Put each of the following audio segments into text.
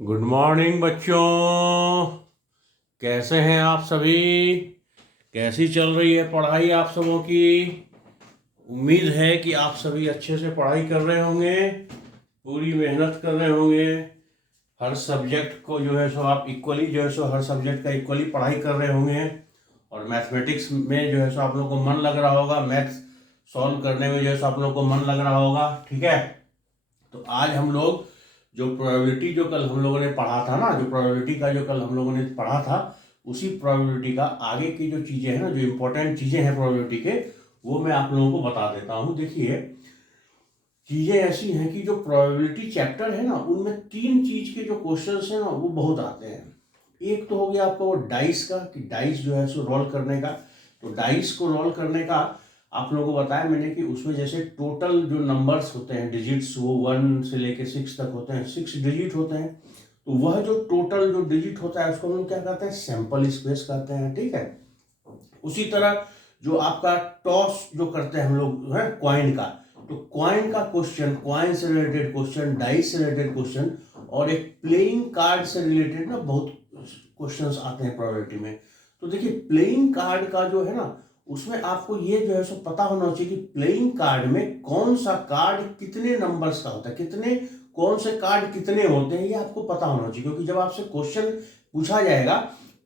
Good morning बच्चों। कैसे हैं आप सभी? कैसी चल रही है पढ़ाई आप सबों की? उम्मीद है कि आप सभी अच्छे से पढ़ाई कर रहे होंगे, पूरी मेहनत कर रहे होंगे। हर सब्जेक्ट को जो है सो आप इक्वली जो है सो हर सब्जेक्ट का इक्वली पढ़ाई कर रहे होंगे। और मैथमेटिक्स में जो है सो आप लोगों को मन लग रहा होगा, मैथ्स सॉल्व करने में जो है सो आप लोगों को मन लग रहा होगा। ठीक है, तो आज हम लोग जो प्रोबेबिलिटी जो कल हम लोगों ने पढ़ा था ना, जो प्रोबेबिलिटी का जो कल हम लोगों ने पढ़ा था, उसी प्रोबेबिलिटी का आगे की जो चीज़ें हैं ना, जो इम्पोर्टेंट चीज़ें हैं प्रोबेबिलिटी के, वो मैं आप लोगों को बता देता हूँ। देखिए, चीज़ें ऐसी हैं कि जो प्रोबेबिलिटी चैप्टर है ना, उनमें तीन चीज़ के जो क्वेश्चंस हैं ना, वो बहुत आते हैं। एक तो हो गया आपका वो डाइस का, कि डाइस जो है सो रोल करने का। तो डाइस को रोल करने का आप लोगों को बताया मैंने कि उसमें जैसे टोटल जो नंबर्स होते हैं, डिजिट्स, वो 1 से लेके 6 तक होते हैं, 6 डिजिट होते हैं। तो वह जो टोटल जो डिजिट होता है उसको हम लोग क्या कहते हैं? सैंपल स्पेस कहते हैं। ठीक है, उसी तरह जो आपका टॉस जो करते हैं हम लोग है कॉइन का, तो कॉइन का क्वेश्चन, कॉइन से रिलेटेड क्वेश्चन, डाइस से रिलेटेड क्वेश्चन, और एक प्लेइंग कार्ड से रिलेटेड ना बहुत क्वेश्चंस आते हैं प्रोबेबिलिटी में। तो देखिए, प्लेइंग कार्ड का जो है ना, उसमें आपको ये जो है सो पता होना चाहिए कि प्लेइंग कार्ड में कौन सा कार्ड कितने नंबर्स का होता है, कितने कौन से कार्ड कितने होते हैं, ये आपको पता होना चाहिए। क्योंकि जब आपसे क्वेश्चन पूछा जाएगा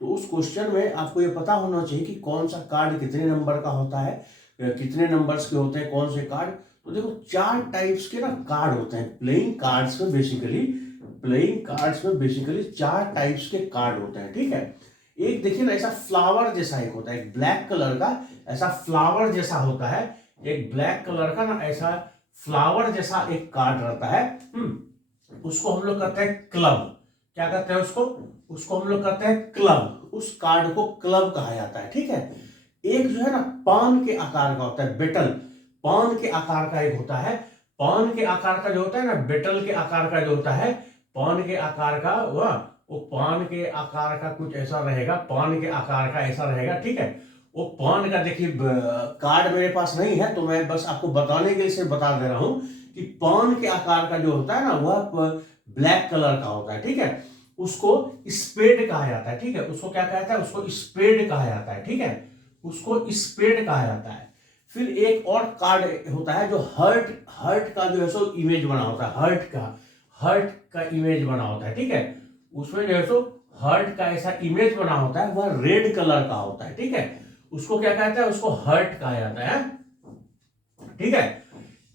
तो उस क्वेश्चन में आपको ये पता होना चाहिए कि कौन सा कार्ड कितने नंबर का होता है, कितने नंबर्स के होते हैं कौन से कार्ड। तो देखो, 4 टाइप्स के ना कार्ड होते हैं प्लेइंग कार्ड्स में। बेसिकली प्लेइंग कार्ड्स में बेसिकली 4 टाइप्स के कार्ड होते हैं। ठीक है, एक देखिए ना, ऐसा फ्लावर जैसा एक होता है, एक ब्लैक कलर का ऐसा फ्लावर जैसा होता है, एक ब्लैक कलर का ना ऐसा फ्लावर जैसा एक कार्ड रहता है। उसको हम लोग कहते हैं क्लब। क्या कहते हैं उसको? उसको हम लोग कहते हैं क्लब। उस कार्ड को क्लब कहा जाता है। ठीक है, एक जो है ना पान के आकार का होता है, बेटल। पान के आकार का एक होता है, पान के आकार का जो होता है ना, बेटल के आकार का जो होता है, पान के आकार का वह वो पान के आकार का कुछ ऐसा रहेगा, पान के आकार का ऐसा रहेगा। ठीक है, वो पान का देखिए कार्ड मेरे पास नहीं है, तो मैं बस आपको बताने के लिए सिर्फ बता दे रहा हूं कि पान के आकार का जो होता है ना, वह ब्लैक कलर का होता है। ठीक है, उसको स्पेड कहा जाता है। ठीक है, उसको क्या कहता है? उसको स्पेड कहा जाता है। ठीक है, उसको स्पेड कहा जाता है। फिर एक और कार्ड होता है जो हर्ट, हर्ट का जो है सो इमेज बना होता है, हर्ट का इमेज बना होता है। ठीक है, उसमें जो है सो हर्ट का ऐसा इमेज बना होता है, वह रेड कलर का होता है। ठीक है, उसको क्या कहता है? उसको हर्ट कहा जाता है। ठीक है,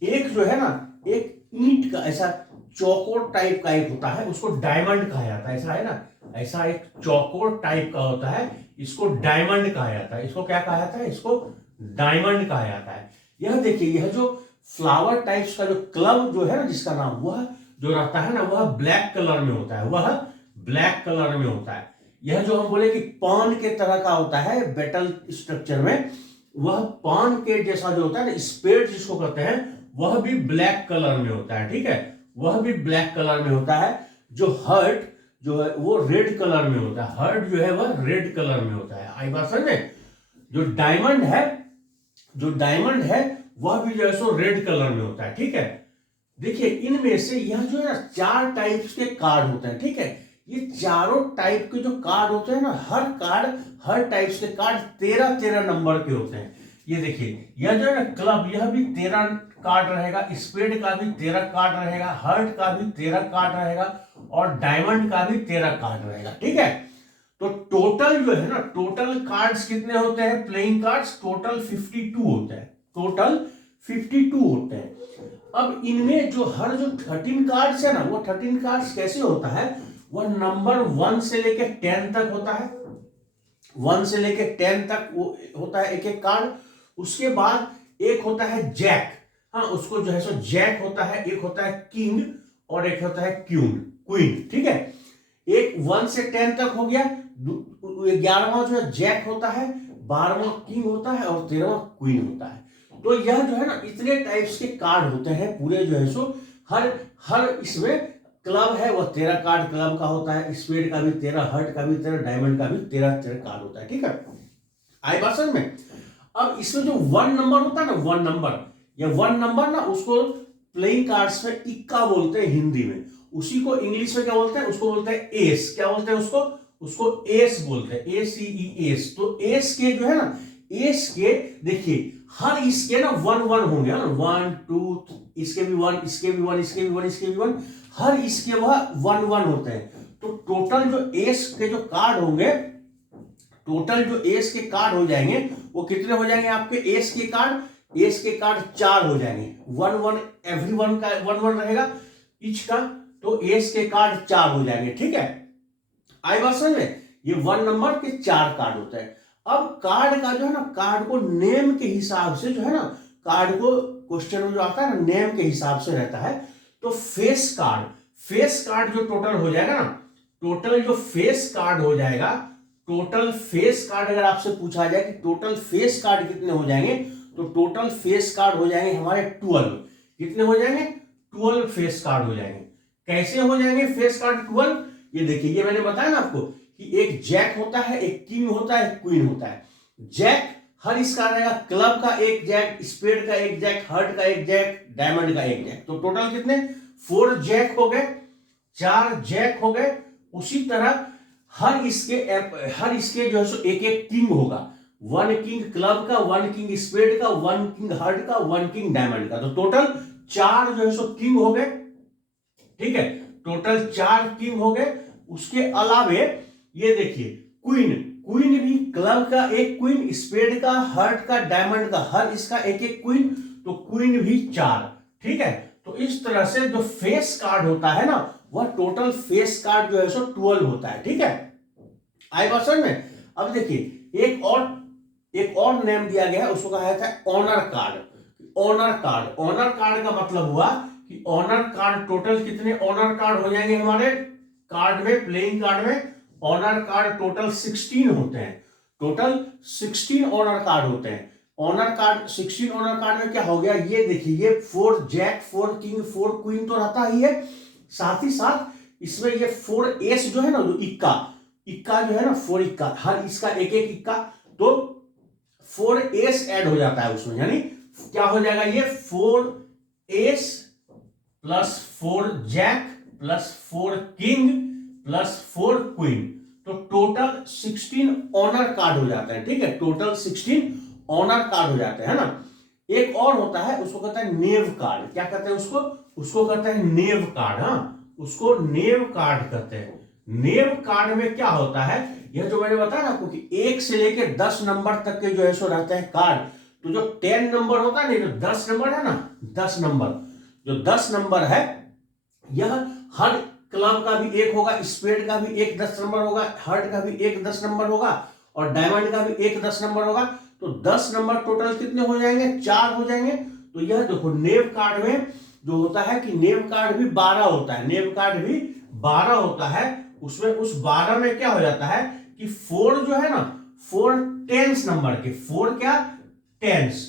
एक जो है ना, एक ईंट का ऐसा चौकोर टाइप का एक होता है, उसको डायमंड कहा जाता है। ऐसा है ना, ऐसा एक चौकोर टाइप का होता है, इसको डायमंड कहा जाता है। इसको क्या कहा जाता है? इसको डायमंड कहा जाता है। यह देखिए, यह जो फ्लावर टाइप्स का जो क्लब जो है ना, जिसका नाम, वह जो रहता है ना, वह ब्लैक कलर में होता है, वह ब्लैक कलर में होता है। यह जो हम बोले कि पान के तरह का होता है बेटल स्ट्रक्चर में, वह पान के जैसा जो होता है ना, स्पेड जिसको कहते हैं, वह भी ब्लैक कलर में होता है। ठीक है, वह भी ब्लैक कलर में होता है। जो हर्ट जो है वो रेड कलर में होता है, हर्ट जो है वह रेड कलर में होता है। आई बात समझे? जो डायमंड है, जो डायमंड है वह भी जो है सो रेड कलर में होता है। ठीक है, देखिए, इनमें से यह जो है ना 4 टाइप्स के कार्ड होते हैं। ठीक है, ये चारों टाइप के जो कार्ड होते हैं ना, हर कार्ड, हर टाइप्स के कार्ड 13-13 नंबर के होते हैं। ये देखिए, यह जो है ना क्लब, यह भी 13 कार्ड रहेगा, स्पेड का भी 13 कार्ड रहेगा, हर्ट का भी 13 कार्ड रहेगा, और डायमंड का भी 13 कार्ड रहेगा। ठीक है, तो टोटल जो है ना, टोटल कार्ड्स कितने होते हैं? प्लेइंग कार्ड्स टोटल 52 होते हैं, टोटल 52 होते हैं। अब इनमें जो हर जो 13 कार्ड्स है ना, वो 13 कार्ड्स कैसे होता है? वह नंबर 1 से लेके 10 तक होता है, 1 से लेके 10 तक वो होता है एक एक कार्ड। उसके बाद एक होता है जैक, हाँ, उसको जो है सो जैक होता है, एक होता है किंग, और एक होता है क्वीन। ठीक है, एक 1 से 10 तक हो गया, 11वां जो है जैक होता है, 12वां किंग होता है, और 13वां क्वीन होता है। तो यह जो है ना, इतने टाइप्स के कार्ड होते हैं पूरे जो है सो, हर हर इसमें क्लब है वह 13 कार्ड क्लब का होता है, स्पेड का भी 13, हर्ट का भी 13, डायमंड का भी 13 कार्ड होता है। ठीक है, आई बात समझ में? अब इसमें जो 1 नंबर होता है ना, 1 नंबर, या 1 नंबर ना, उसको प्लेइंग कार्ड्स में इक्का बोलते हैं हिंदी में। उसी को इंग्लिश में क्या बोलते हैं, उसको बोलते हैं एस। क्या बोलते हैं उसको, उसको एस बोलते हैं, ACE एस। तो एस के जो है ना, एस के देखिए हर इसके ना 1 1 होंगे ना, 1 2, इसके भी 1, इसके भी 1, इसके भी 1, इसके भी 1, हर इसके वह 1 1 होते हैं। तो टोटल जो एस के जो कार्ड होंगे, टोटल जो एस के कार्ड हो जाएंगे वो कितने हो जाएंगे आपके एस के कार्ड, एस के कार्ड 4 हो जाएंगे। 1 1 एवरी वन का 1 1 रहेगा ईच का, तो एस के कार्ड 4 हो जाएंगे। ठीक है, आई बात समझ में, ये 1 नंबर के 4 कार्ड होते हैं। अब कार्ड का जो है ना, कार्ड को नेम के हिसाब से जो है ना, कार्ड को क्वेश्चन में जो आता है ना नेम के हिसाब से रहता है। तो फेस कार्ड, फेस कार्ड जो टोटल हो जाएगा ना, टोटल जो फेस कार्ड हो जाएगा, टोटल फेस कार्ड अगर आपसे पूछा जाए कि टोटल फेस कार्ड कितने हो जाएंगे, तो टोटल फेस कार्ड हो जाएंगे हमारे 12। कितने हो जाएंगे, 12 फेस कार्ड हो जाएंगे। कैसे हो जाएंगे फेस कार्ड 12, ये देखिए, ये मैंने बताया ना आपको कि एक जैक होता है, एक किंग होता है, एक क्वीन होता है। जैक हर इसका रहेगा, क्लब का एक जैक, स्पेड का एक जैक, हार्ट का एक जैक, डायमंड का एक जैक। तो टोटल कितने, 4 जैक हो गए, 4 जैक हो गए। उसी तरह हर इसके जो है सो एक एक किंग होगा, 1 किंग क्लब का, 1 किंग स्पेड का, 1 किंग हार्ट का, 1 किंग डायमंड का। तो टोटल 4 जो है सो किंग हो गए। ठीक है, टोटल 4 किंग हो गए। उसके अलावे ये देखिए क्वीन, क्वीन भी क्लब का एक क्वीन, स्पेड का, हार्ट का, डायमंड का, हर इसका एक एक क्वीन, तो क्वीन भी 4। ठीक है, तो इस तरह से जो फेस कार्ड होता है ना, वह टोटल फेस कार्ड जो है सो 12 होता है। ठीक है, आई बात समझ में। अब देखिए एक और नेम दिया गया है, उसको कहा जाता है honour card. Honour card, honour card का मतलब हुआ कि ऑनर कार्ड टोटल कितने ऑनर कार्ड हो जाएंगे हमारे कार्ड में, प्लेइंग कार्ड में ऑनर कार्ड टोटल 16 होते हैं। टोटल 16 ऑनर कार्ड होते हैं। ऑनर कार्ड 16 ऑनर कार्ड में क्या हो गया, ये देखिए, ये 4 जैक, 4 किंग, 4 क्वीन तो रहता ही है, साथ ही साथ इसमें ये 4 एस जो है ना, जो इक्का इक्का जो है ना, 4 इक्का, हर इसका एक एक इक्का, तो 4 एस ऐड हो जाता है उसमें। यानी क्या हो जाएगा, ये 4 ace plus 4 jack plus 4 king plus 4 queen, तो टोटल 16 ऑनर कार्ड हो जाते हैं। ठीक है, टोटल 16 ऑनर कार्ड हो जाते हैं ना। एक और होता है, उसको कहते हैं नेव कार्ड। क्या कहते हैं उसको, उसको कहते हैं नेव कार्ड। हाँ, उसको नेव कार्ड कहते हैं। नेव कार्ड में क्या होता है, यह जो मैंने बताया ना आपको कि 1 से लेके 10 नंबर तक के जो है सो रहते हैं कार्ड। तो जो 10 नंबर होता है ना, जो 10 नंबर है ना, 10 नंबर, जो 10 नंबर है, यह हर क्लब का भी एक होगा, स्पेड का भी एक 10 नंबर होगा, हार्ट का भी एक 10 नंबर होगा, और डायमंड का भी एक 10 नंबर होगा। तो 10 नंबर टोटल कितने हो जाएंगे, 4 हो जाएंगे। तो यह देखो नेव कार्ड में जो होता है कि नेव कार्ड भी 12 होता है, नेव कार्ड भी 12 होता है। उसमें उस 12 में क्या हो जाता है कि 4 जो है ना, 4 टेंस नंबर के, 4 क्या टेंस,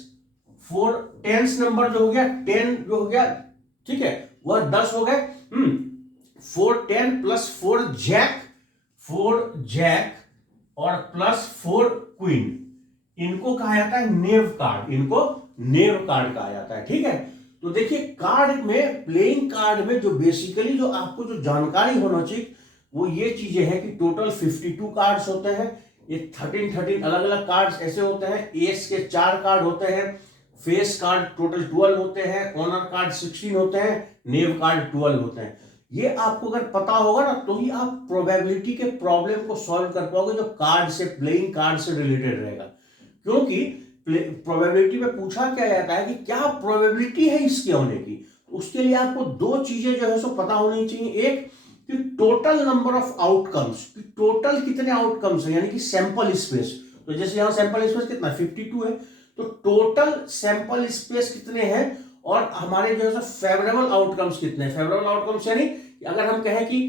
4 टेंस नंबर जो हो गया, 10 जो हो गया, ठीक है, वह 10 हो गए। 4 10 प्लस 4 जैक, 4 जैक और प्लस 4 क्वीन, इनको कहा जाता है नेव कार्ड, इनको नेव कार्ड कहा जाता है। ठीक है, तो देखिए कार्ड में, प्लेइंग कार्ड में जो बेसिकली जो आपको जो जानकारी होना चाहिए वो ये चीजें हैं कि टोटल 52 कार्ड्स होते हैं। ये 13 अलग अलग कार्ड्स ऐसे होते हैं। एस के 4 कार्ड होते हैं, फेस कार्ड टोटल 12 होते हैं, ऑनर कार्ड 16 होते हैं, नेव कार्ड 12 होते हैं। ये आपको अगर पता होगा ना, तो ही आप प्रोबेबिलिटी के प्रॉब्लम को सॉल्व कर पाओगे जो कार्ड से, प्लेइंग कार्ड से रिलेटेड रहेगा। क्योंकि प्रोबेबिलिटी में पूछा क्या जाता है कि क्या प्रोबेबिलिटी है इसके होने की, तो उसके लिए आपको 2 चीजें जो है सो पता होनी चाहिए। एक कि टोटल नंबर ऑफ आउटकम्स, कि टोटल कितने आउटकम्स है, यानी कि सैंपल स्पेस। तो जैसे यहां सैंपल स्पेस कितना 52 है, तो टोटल सैंपल स्पेस कितने हैं, और हमारे जो है फेवरेबल आउटकम्स कितने, फेवरेबल आउटकम्स यानी अगर हम कहें कि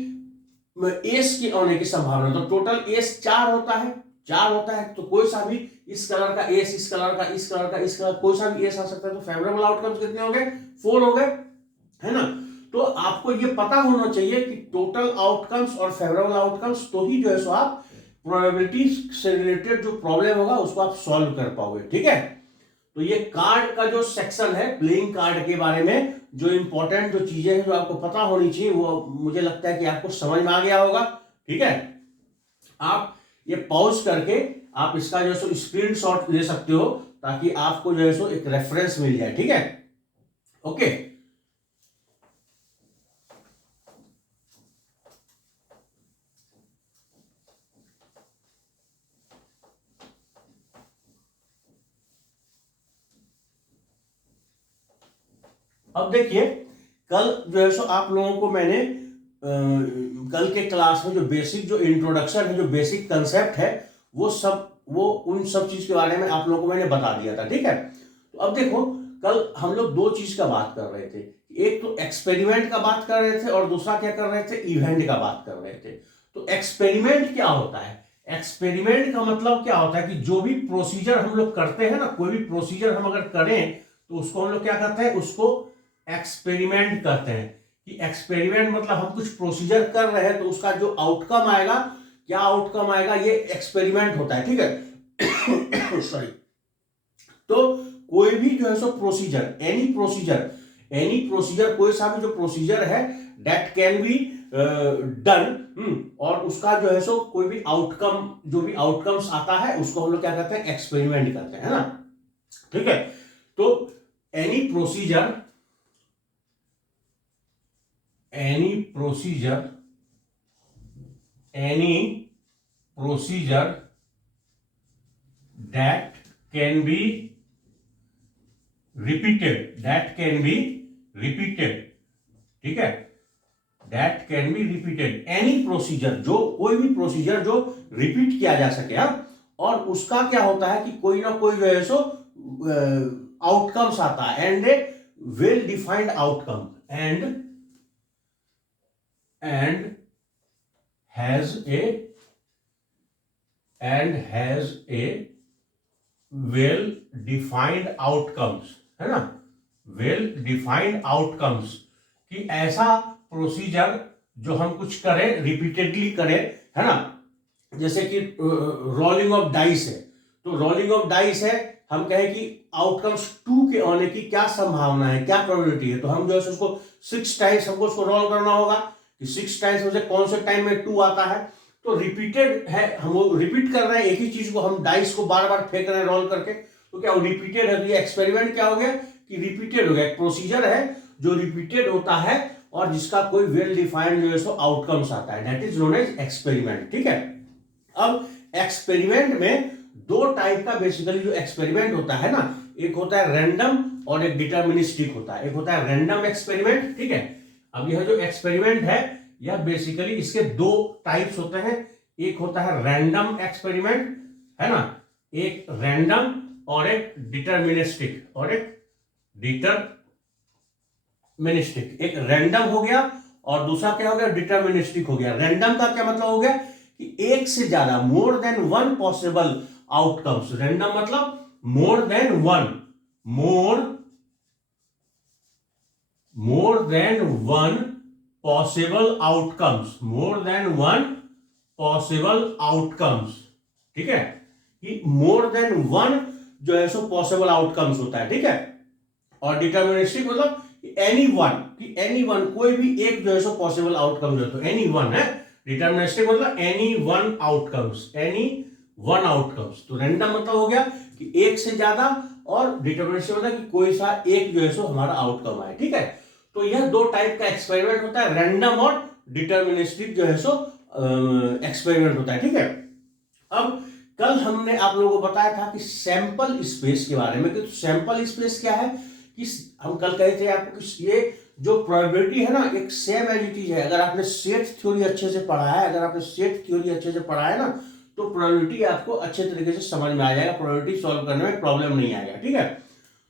एस के आने की संभावना, तो टोटल एस 4 होता है, 4 होता है, तो कोई सा भी इस कलर का एस, इस कलर का, इस कलर का, इस कलर, कोई सा भी एस आ सकता है। तो फेवरेबल आउटकम्स कितने हो गए, 4 हो गए, है ना। तो आपको ये पता होना चाहिए कि टोटल आउटकम्स और फेवरेबल आउटकम्स, तो ही जो है सो आप प्रोबेबिलिटी से रिलेटेड जो प्रॉब्लम होगा उसको आप सॉल्व कर पाओगे। ठीक है, तो ये कार्ड का जो सेक्शन है प्लेइंग कार्ड के बारे में, जो इंपॉर्टेंट जो चीजें हैं जो आपको पता होनी चाहिए, वो मुझे लगता है कि आपको समझ में आ गया होगा। ठीक है, आप ये पॉज करके आप इसका जो है स्क्रीनशॉट ले सकते हो, ताकि आपको जो है सो एक रेफरेंस मिल जाए। ठीक है, ओके। अब देखिए, कल जो है सो आप लोगों को मैंने कल के क्लास में जो बेसिक जो इंट्रोडक्शन है, जो बेसिक कंसेप्ट है, वो उन सब चीज के बारे में आप लोगों को मैंने बता दिया था। ठीक है, तो अब देखो, कल हम लोग दो चीज का बात कर रहे थे, एक तो एक्सपेरिमेंट का बात कर रहे थे और दूसरा क्या कर रहे थे, इवेंट का बात कर रहे थे। तो एक्सपेरिमेंट क्या होता है? एक्सपेरिमेंट का मतलब क्या होता है कि जो भी प्रोसीजर हम लोग करते हैं ना, कोई भी प्रोसीजर हम अगर करें तो उसको हम लोग क्या करते हैं, उसको एक्सपेरिमेंट कहते हैं। कि एक्सपेरिमेंट मतलब हम कुछ प्रोसीजर कर रहे हैं तो उसका जो आउटकम आएगा, क्या आउटकम आएगा, ये एक्सपेरिमेंट होता है। ठीक है सॉरी। तो कोई भी जो है सो प्रोसीजर, एनी प्रोसीजर, कोई सा भी जो प्रोसीजर है, दैट कैन बी डन, और उसका जो है सो कोई भी आउटकम, जो भी आउटकम्स आता है उसको हम लोग क्या कहते हैं, एक्सपेरिमेंट कहते हैं, है ना। ठीक है, तो any procedure that can be repeated, ठीक है, that can be repeated, any procedure, जो कोई भी प्रोसीजर जो रिपीट किया जा सके। और उसका क्या होता है कि कोई ना कोई जो है सो आउटकम्स आता है, and A well defined outcome, and has a well defined outcomes, है ना, वेल डिफाइंड आउटकम्स, कि ऐसा प्रोसीजर जो हम कुछ करें, रिपीटेडली करें, है ना। जैसे कि रोलिंग ऑफ डाइस है, तो रोलिंग ऑफ डाइस है, हम कहें कि आउटकम्स 2 के आने की क्या संभावना है, क्या प्रोबेबिलिटी है, तो हम जो है उसको 6 टाइम्स हमको उसको रोल करना होगा, कि 6 टाइम्स में से कौन से टाइम में 2 आता है। तो रिपीटेड है, हम रिपीट कर रहे हैं एक ही चीज को, हम डाइस को बार बार फेंक रहे हैं रोल करके, तो क्या वो रिपीटेड है। तो ये एक्सपेरिमेंट क्या हो गया कि रिपीटेड हो गया, एक प्रोसीजर है जो रिपीटेड होता है और जिसका कोई वेल डिफाइंड जो है सो आउटकम्स आता है, that is known as experiment. ठीक है, अब एक्सपेरिमेंट में दो टाइप का बेसिकली जो एक्सपेरिमेंट होता है ना, एक होता है रैंडम और एक डिटर्मिनिस्टिक होता है। एक होता है रैंडम एक्सपेरिमेंट, ठीक है। अब यह जो एक्सपेरिमेंट है, यह बेसिकली इसके दो टाइप्स होते हैं, एक होता है रैंडम एक्सपेरिमेंट, है ना, एक रैंडम और एक डिटर्मिनिस्टिक, एक रैंडम हो गया और दूसरा क्या हो गया, डिटर्मिनिस्टिक हो गया। रैंडम का क्या मतलब हो गया कि एक से ज्यादा, more than one possible outcomes. Random मतलब more than one, more than one possible outcomes, ठीक है, कि मोर देन वन जो है सो पॉसिबल आउटकम्स होता है। ठीक है, और डिटर्मिनिस्टिक मतलब एनी वन कोई भी एक जो है सो पॉसिबल आउटकम, जो एनी वन है। डिटर्मिनिस्टिक मतलब एनी वन आउटकम्स। तो रैंडम मतलब हो गया कि एक से ज्यादा, और डिटर्मिनिस्टिक मतलब कि कोई सा एक जो है सो हमारा आउटकम आए। ठीक है, तो यह दो टाइप का एक्सपेरिमेंट होता है, रैंडम और डिटर्मिनिस्टिक जो है सो एक्सपेरिमेंट होता है। ठीक है, अब कल हमने आप लोगों को बताया था कि सैंपल स्पेस के बारे में, कि सैंपल स्पेस क्या है, कि हम कल कहे थे आपको कि ये जो प्रोबेबिलिटी है ना, एक सेम एज इट इज है। अगर आपने सेट थ्योरी अच्छे से पढ़ा है, ना, तो प्रोबेबिलिटी आपको अच्छे तरीके से समझ में आ जाएगा, प्रोबेबिलिटी सॉल्व करने में प्रॉब्लम नहीं आएगा। ठीक है,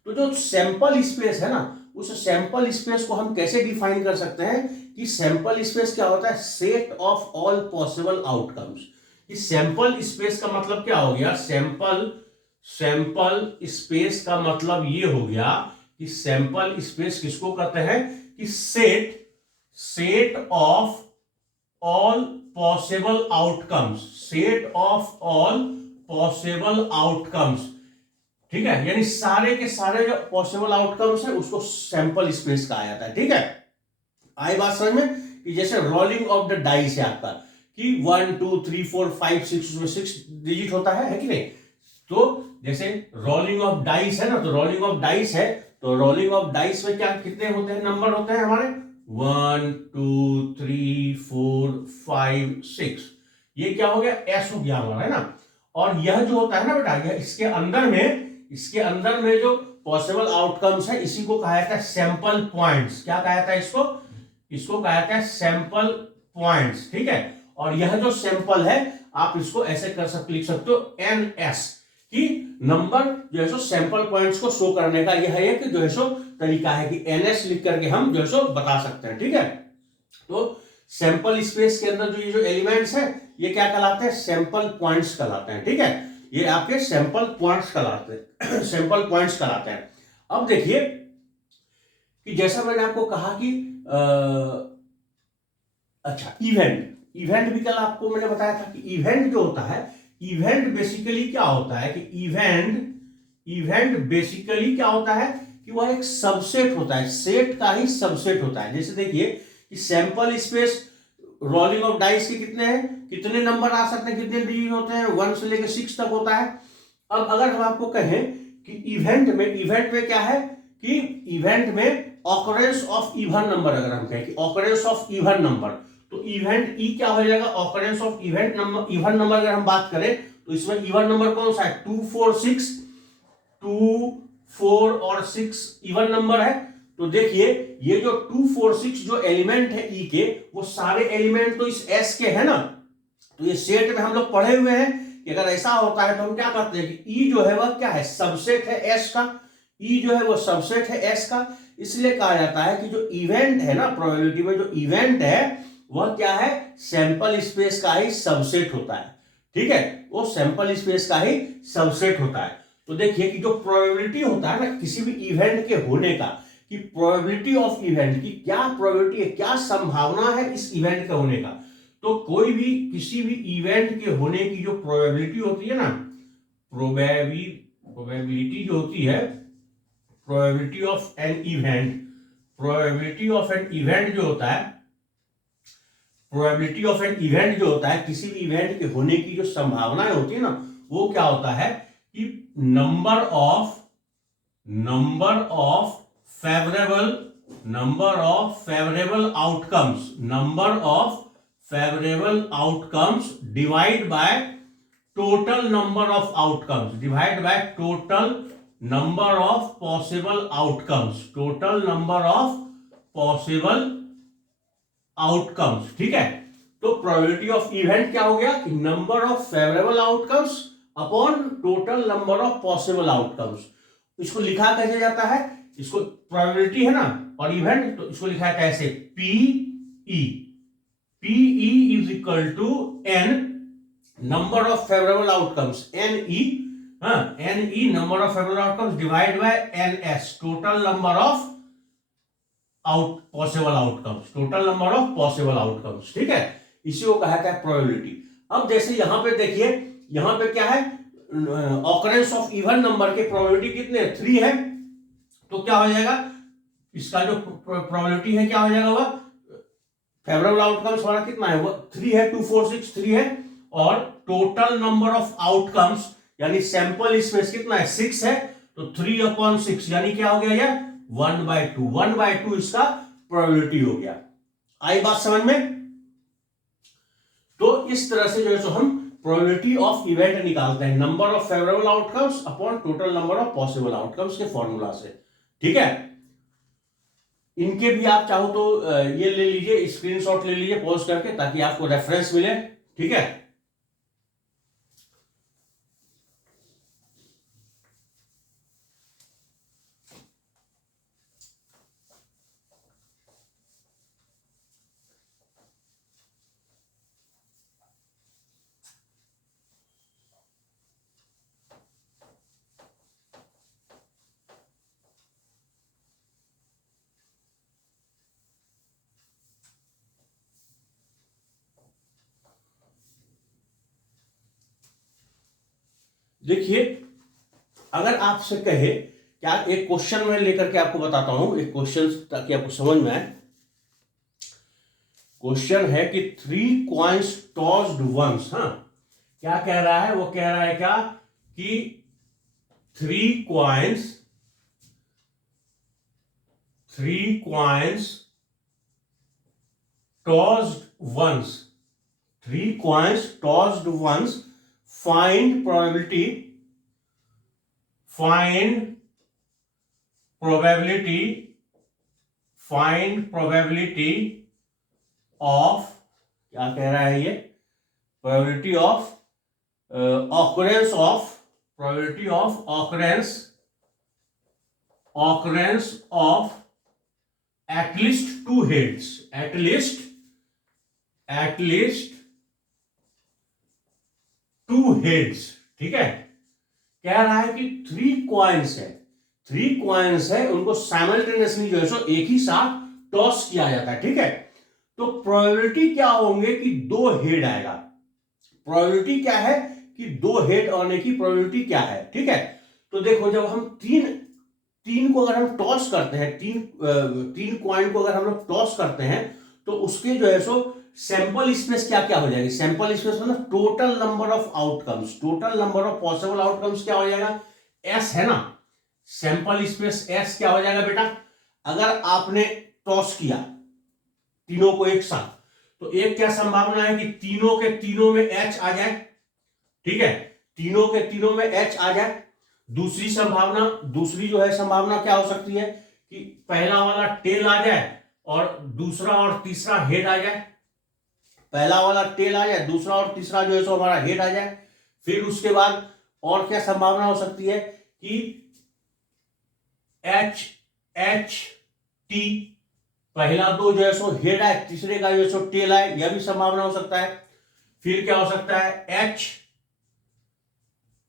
तो जो सैंपल स्पेस है ना, उस सैंपल स्पेस को हम कैसे डिफाइन कर सकते हैं कि सैंपल स्पेस क्या होता है, set of all possible outcomes. इस सैंपल स्पेस का मतलब क्या हो गया, सैंपल स्पेस का मतलब ये हो गया कि सैंपल स्पेस किसको कहते हैं, कि set of all possible outcomes, ठीक है, यानी सारे के सारे जो पॉसिबल आउटकम्स है उसको सैंपल स्पेस कहा जाता है। ठीक है, आई बात समझ में कि जैसे रोलिंग ऑफ द डाइस है आपका कि 1 2 3 4 5 6, उसमें 6 डिजिट होता है कि नहीं। तो जैसे रोलिंग ऑफ डाइस है ना, तो रोलिंग ऑफ डाइस है तो रोलिंग ऑफ डाइस में क्या कितने होते हैं, नंबर होते हैं हमारे 1 2 3 4 5 6। ये क्या हो गया, एस हो गया हमारा, है ना। और यह जो होता है ना बेटा, यह इसके अंदर में जो पॉसिबल आउटकम्स है इसी को कहा जाता है सैंपल पॉइंट्स। क्या कहा जाता है इसको, इसको कहा जाता है सैंपल पॉइंट्स। ठीक है, और यह जो सैंपल है आप इसको ऐसे लिख सकते हो एन एस, कि नंबर जो है सो सैंपल पॉइंट्स को शो करने का यह एक जो है सो तरीका है कि एनएस लिख करके हम जो है सो बता सकते हैं। ठीक है, तो सैंपल स्पेस के अंदर जो ये जो एलिमेंट्स है ये क्या कहलाते हैं, सैंपल पॉइंट्स कहलाते हैं। ठीक है, ये आपके सैंपल पॉइंट्स कहलाते हैं सैंपल पॉइंट्स कहलाते हैं। अब देखिए कि जैसा मैंने आपको कहा कि अच्छा इवेंट भी कल आपको मैंने बताया था कि इवेंट जो होता है, इवेंट बेसिकली क्या होता है कि इवेंट बेसिकली क्या होता है कि वह एक सबसेट होता है, सेट का ही सबसेट होता है। जैसे देखिए कि sample space rolling of dice के कितने हैं, कितने नंबर आ सकते हैं, कितने डिजिट होते हैं, 1 से लेकर 6 तक होता है। अब अगर हम आपको कहें कि इवेंट में क्या है कि इवेंट में ऑकरेंस ऑफ इवन नंबर, अगर हम कहें कि ऑकरेंस ऑफ इवन नंबर, तो इवेंट ई क्या हो जाएगा, occurrence of event number, even number अगर हम बात करें तो इसमें इवन नंबर कौन सा है, 2 4 6, 2 4 और 6 इवन नंबर है। तो देखिए ये जो 2 4 6 जो एलिमेंट है ई के, वो सारे एलिमेंट तो इस एस के है ना। तो ये सेट में हम लोग पढ़े हुए हैं कि अगर ऐसा होता है तो हम क्या करते हैं कि ई जो है वह क्या है, सबसेट है एस का। ई जो है वो सबसेट है एस का, इसलिए कहा जाता है कि जो इवेंट है ना, प्रोबेबिलिटी में जो इवेंट है वह क्या है, सैंपल स्पेस का ही सबसेट होता है। ठीक है, वो सैंपल स्पेस का ही सबसेट होता है। तो देखिए कि जो प्रोबेबिलिटी होता है ना किसी भी इवेंट के होने का, कि प्रोबेबिलिटी ऑफ इवेंट की क्या प्रोबेबिलिटी है, क्या संभावना है इस इवेंट के होने का। तो कोई भी किसी भी इवेंट के होने की जो प्रोबेबिलिटी होती है ना, प्रोबेबिलिटी जो होती है, probability of an event, probability of an event जो होता है, प्रोबेबिलिटी ऑफ एन इवेंट जो होता है, किसी भी इवेंट के होने की जो संभावनाएं होती है ना, वो क्या होता है कि number of favourable outcomes divide by total number of outcomes, divide by total number of possible outcomes, total number of possible outcomes. ठीक है, तो प्रोबेबिलिटी ऑफ इवेंट क्या हो गया कि number of favourable outcomes upon total number of possible outcomes. इसको लिखा कैसे जाता है, इसको प्रोबेबिलिटी है ना और इवेंट, तो इसको लिखा है कैसे, PE is equal to N number of favourable outcomes, N E number of favourable outcomes divide by N S total number of possible outcomes, total number of possible outcomes. ठीक है, इसी को कहा जाता है प्रोबेबिलिटी। अब जैसे यहां पे देखिए, यहां पे क्या है, ऑकरेंस ऑफ इवन नंबर के प्रोबेबिलिटी कितने, 3 है। तो क्या हो जाएगा, इसका जो प्रोबेबिलिटी है क्या हो जाएगा, वह फेवरेबल आउटकम्स वाला कितना है, वो 3 है, 2 4 6 3 है। और टोटल नंबर ऑफ आउटकम्स यानी सैंपल स्पेस कितना है, 6 है। तो 3/6 यानी क्या हो गया, ये 1/2, 1/2 इसका प्रोबेबिलिटी हो गया। आई बात समझ में। तो इस तरह से जो है सो हम प्रोबेबिलिटी ऑफ इवेंट निकालते हैं, number of favourable outcomes upon total number of possible outcomes के फॉर्मूला से। ठीक है, इनके भी आप चाहो तो ये ले लीजिए, स्क्रीनशॉट ले लीजिए पॉज करके, ताकि आपको रेफरेंस मिले। ठीक है, देखिए अगर आपसे कहे, क्या एक क्वेश्चन में लेकर के आपको बताता हूं, एक क्वेश्चन ताकि आपको समझ में आए। क्वेश्चन है कि 3 कॉइन्स टॉस्ड वंस। हाँ, क्या कह रहा है? वो कह रहा है क्या कि 3 coins tossed once, 3 coins tossed once, find probability find probability of, क्या कह रहा है ये, probability of occurrence of at least 2 heads, at least 2 heads। ठीक है, कह रहा है कि 3 कॉइन्स है, 3 कॉइन्स है, उनको साइमल्टेनियसली जो है सो एक ही साथ टॉस किया जाता है। ठीक है, तो प्रोबेबिलिटी क्या होंगे कि 2 हेड आएगा। प्रोबेबिलिटी क्या है कि 2 हेड आने की प्रोबेबिलिटी क्या है। ठीक है, तो देखो, जब हम तीन को अगर हम टॉस करते हैं, तीन कॉइन को अगर हम लोग टॉस करते हैं, तो उसके जो है सो सैंपल स्पेस क्या क्या हो जाएगी। सैंपल स्पेस मतलब total number of outcomes, total number of possible outcomes क्या हो जाएगा, एस है ना। सैंपल स्पेस एस क्या हो जाएगा बेटा, अगर आपने टॉस किया तीनों को एक साथ, तो एक क्या संभावना है कि तीनों के तीनों में एच आ जाए। ठीक है, तीनों के तीनों में एच आ जाए। दूसरी जो है संभावना क्या हो सकती है कि पहला वाला टेल आ जाए और दूसरा और तीसरा हेड आ जाए। पहला वाला टेल आ जाए, दूसरा और तीसरा जो है सो हमारा हेड आ जाए। फिर उसके बाद और क्या संभावना हो सकती है कि एच टी, पहला दो जो है सो हेड आए, तीसरे का जो है सो टेल आए, यह भी संभावना हो सकता है। फिर क्या हो सकता है, एच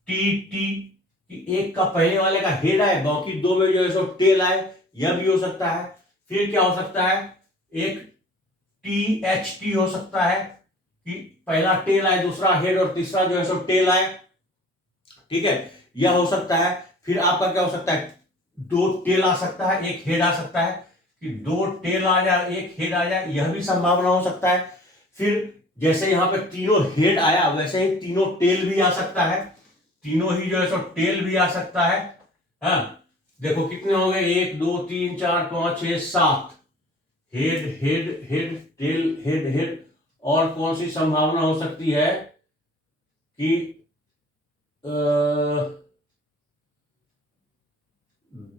टी कि एक का पहले वाले का हेड आए, बाकी दो में जो है सो टेल आए, यह भी हो सकता है। फिर क्या हो सकता है, एक टी हो सकता है कि पहला टेल आए, दूसरा हेड और तीसरा जो है सो टेल आए। ठीक है, यह हो सकता है। फिर आपका क्या हो सकता है, 2 टेल आ सकता है, एक हेड आ सकता है, कि 2 टेल आ जाए, एक हेड आ जाए, यह भी संभावना हो सकता है। फिर जैसे यहां पे तीनों हेड आया, वैसे ही तीनों टेल भी आ सकता है, तीनों ही जो है सो टेल भी आ सकता है। हाँ, देखो कितने हो गए, 1 2 3 4 5 6 7 head head head tail head head. और कौन सी संभावना हो सकती है कि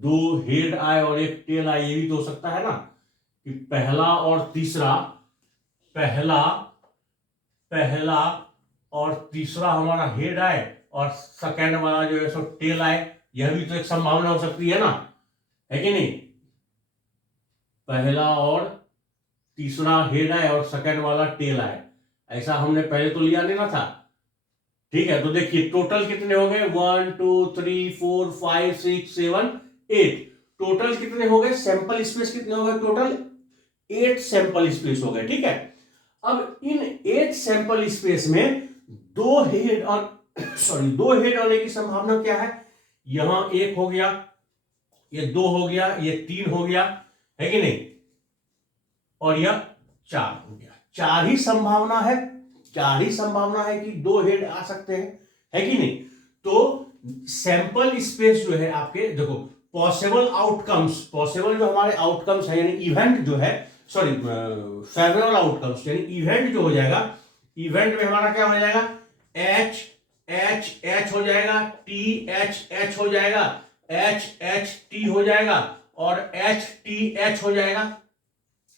2 हेड आए और एक टेल आए, ये भी तो हो सकता है ना, कि पहला और तीसरा, पहला और तीसरा हमारा हेड आए और सेकेंड वाला जो है सो टेल आए, यह भी तो एक संभावना हो सकती है ना, है कि नहीं। पहला और तीसरा हेड आए और सेकेंड वाला टेल आए, ऐसा हमने पहले तो लिया नहीं ना था। ठीक है, तो देखिए टोटल कितने हो गए, 1 2 3 4 5 6 7 8। टोटल कितने हो गए, सैंपल स्पेस कितने हो गए, टोटल 8 सैंपल स्पेस हो गए। ठीक है, अब इन 8 सैंपल स्पेस में 2 हेड और दो हेड आने की संभावना क्या है, यहां 1 हो गया, ये 2 हो गया, ये 3 हो गया, है कि नहीं, और यह 4 हो गया। 4 ही संभावना है, 4 ही संभावना है कि 2 हेड आ सकते हैं, है कि नहीं। तो सैंपल स्पेस जो है आपके, देखो पॉसिबल पॉसिबल जो हमारे आउटकम्स है, यानी इवेंट जो है, सॉरी फेवरेबल आउटकम्स, यानी इवेंट जो हो जाएगा, इवेंट में हमारा क्या हो जाएगा, एच हो जाएगा, एच हो जाएगा, एच टी हो जाएगा, और एच हो जाएगा।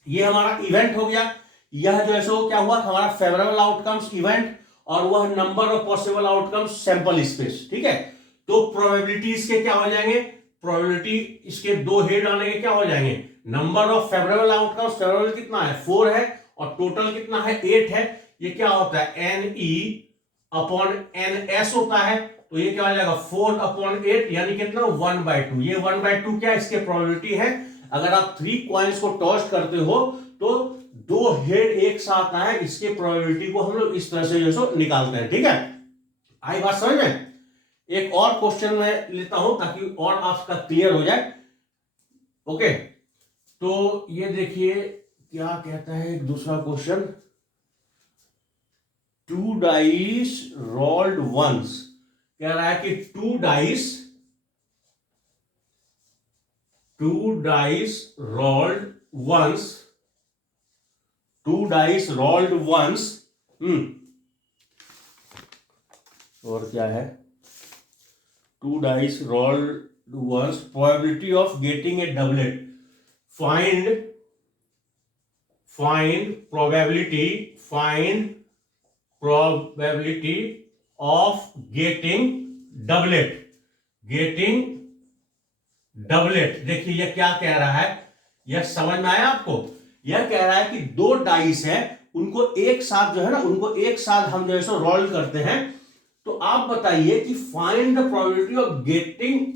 ये हमारा इवेंट हो गया। यह जो है सो क्या हुआ, हमारा फेवरेबल आउटकम्स इवेंट, और वह number of possible outcomes sample space. ठीक है, तो प्रोबेबिलिटी इसके क्या हो जाएंगे, प्रोबेबिलिटी इसके 2 हेड आने के क्या हो जाएंगे, number of favourable outcomes, favourable कितना है 4 है, और टोटल कितना है 8 है। ये क्या होता है, NE अपॉन NS होता है, तो ये क्या हो जाएगा 4/8, यानी कितना 1/2। ये 1/2 क्या इसके प्रोबेबिलिटी है। अगर आप 3 कॉइन्स को टॉस करते हो तो 2 हेड एक साथ आए, इसके प्रोबेबिलिटी को हम लोग इस तरह से जो निकालते हैं। ठीक है, आई बात समझ में। एक और क्वेश्चन मैं लेता हूं ताकि और आपका क्लियर हो जाए। ओके, तो ये देखिए क्या कहता है एक दूसरा question, two dice rolled once, कह रहा है कि two dice rolled once, two dice rolled once, और क्या है, two dice rolled once, probability of getting a doublet, find probability of getting doublet, देखिए यह क्या कह रहा है, यह समझ में आया आपको? यह कह रहा है कि दो डाइस है, उनको एक साथ जो है ना, उनको एक साथ हम जो है सो रोल करते हैं। तो आप बताइए कि find the probability of getting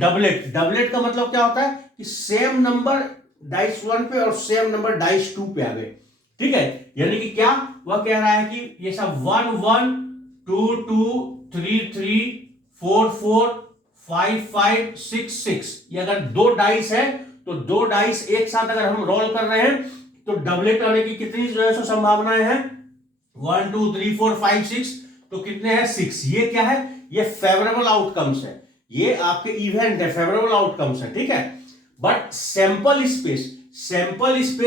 doublet, doublet का मतलब क्या होता है कि सेम नंबर डाइस 1 पे और सेम नंबर डाइस 2 पे आ गए, ठीक है। यानी कि क्या वह कह रहा है कि ये सब 1 1 2 2 3 3 4 4 5 5 6 6, ये अगर दो डाइस है तो दो डाइस एक साथ अगर हम रोल कर रहे हैं तो डबलेट आने की कितनी जो है सो संभावनाएं हैं, 1 2 3 4 5 6, तो कितने हैं 6। ये क्या है, ये फेवरेबल आउटकम्स है, ये आपके इवेंट है, फेवरेबल आउटकम्स है, ठीक है। बट सैंपल स्पेस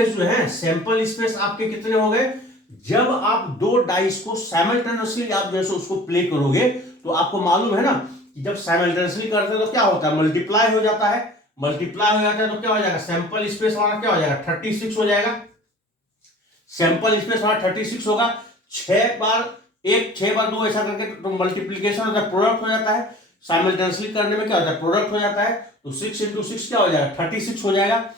जो है, सैंपल स्पेस आपके कितने हो गए, जब आप दो डाइस को साइमल्टेनियसली आप जैसे उसको प्ले करोगे तो आपको मालूम है ना कि जब साइमल्टेनियसली करते हैं तो क्या होता है, मल्टीप्लाई हो जाता है, तो क्या हो जाएगा, सैंपल स्पेस हमारा क्या हो जाएगा 36 हो जाएगा, सैंपल स्पेस हमारा 36 होगा। 6 बार 1 6 बार 2 ऐसा करके तो मल्टीप्लीकेशन होता है, प्रोडक्ट हो जाता है, साइमल्टेनियसली करने में क्या होता है, प्रोडक्ट हो जाता है, तो 6 इंटू 6 क्या हो जाएगा 36 हो जाएगा।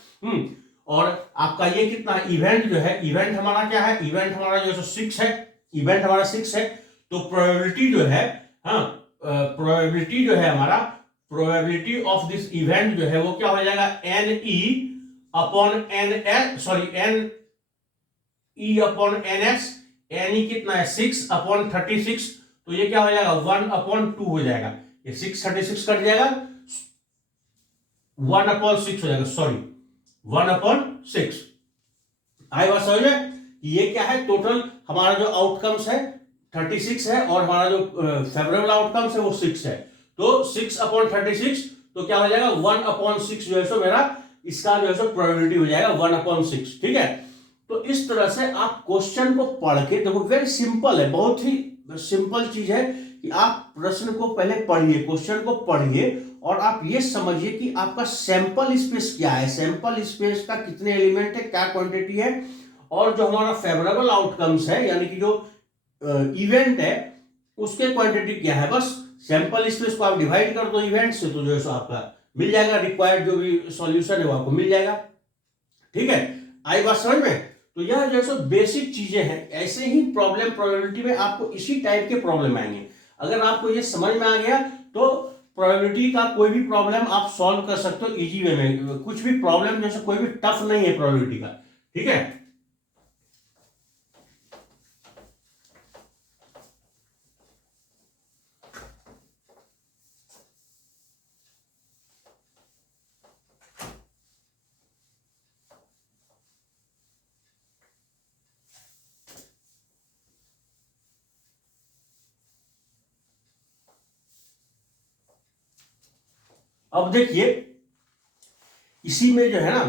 और आपका ये कितना इवेंट जो है, इवेंट हमारा क्या है, इवेंट हमारा जो 6 है, इवेंट हमारा 6 है, तो प्रोबेबिलिटी जो है, हाँ प्रोबेबिलिटी जो है हमारा, प्रोबेबिलिटी ऑफ दिस इवेंट जो है वो क्या हो जाएगा, N E upon N S, sorry N E upon N S, N E कितना है 6 अपॉन 36, तो ये क्या हो जाएगा 1 अपॉन 2 हो जाएगा, ये 6 36 कट जाएगा, 1 अपॉन 6 हो जाएगा, सॉरी 1 अपॉन 6। आई बात समझ में? ये क्या है, टोटल हमारा जो आउटकम्स है 36 है और हमारा जो फेवरेबल आउटकम्स है वो 6 है, तो 6 अपॉन 36, तो क्या हो जाएगा 1 अपॉन 6 जो है सो मेरा इसका जो है सो प्रोबेबिलिटी हो जाएगा 1 अपॉन 6, ठीक है। तो इस तरह से आप क्वेश्चन को पढ़ के देखो, वेरी सिंपल है, बहुत ही सिंपल चीज है कि आप प्रश्न को पहले पढ़िए, क्वेश्चन को पढ़िए और आप ये समझिए कि आपका सैंपल स्पेस क्या है, सैंपल स्पेस का कितने एलिमेंट है, क्या क्वांटिटी है, और जो हमारा फेवरेबल आउटकम्स है यानी कि जो इवेंट है उसके क्वांटिटी क्या है। बस सैंपल स्पेस को आप डिवाइड कर दो इवेंट से, तो जो है सो आपका मिल जाएगा, रिक्वायर्ड जो भी सॉल्यूशन है वो आपको मिल जाएगा, ठीक है। आई बात समझ में? तो यह जो है बेसिक चीजें हैं, ऐसे ही प्रॉब्लम प्रोबेबिलिटी में आपको इसी टाइप के प्रॉब्लम आएंगे। अगर आपको ये समझ में आ गया तो प्रोबेबिलिटी का कोई भी प्रॉब्लम आप सॉल्व कर सकते हो इजी वे में, कुछ भी प्रॉब्लम जैसे कोई भी टफ नहीं है प्रोबेबिलिटी का, ठीक है। अब देखिए इसी में जो है ना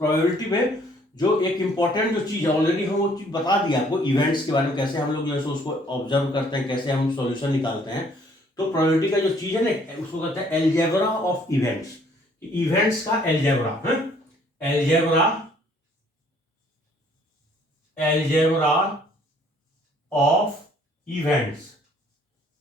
प्रोबेबिलिटी में जो एक इंपॉर्टेंट जो चीज है, ऑलरेडी हम वो चीज बता दिया आपको, इवेंट्स के बारे में कैसे हम लोग जो है उसको ऑब्जर्व करते हैं, कैसे हम सॉल्यूशन निकालते हैं। तो प्रोबेबिलिटी का जो चीज है ना उसको कहते हैं एलजेब्रा ऑफ इवेंट्स, इवेंट्स का एलजेब्रा है, algebra algebra of events,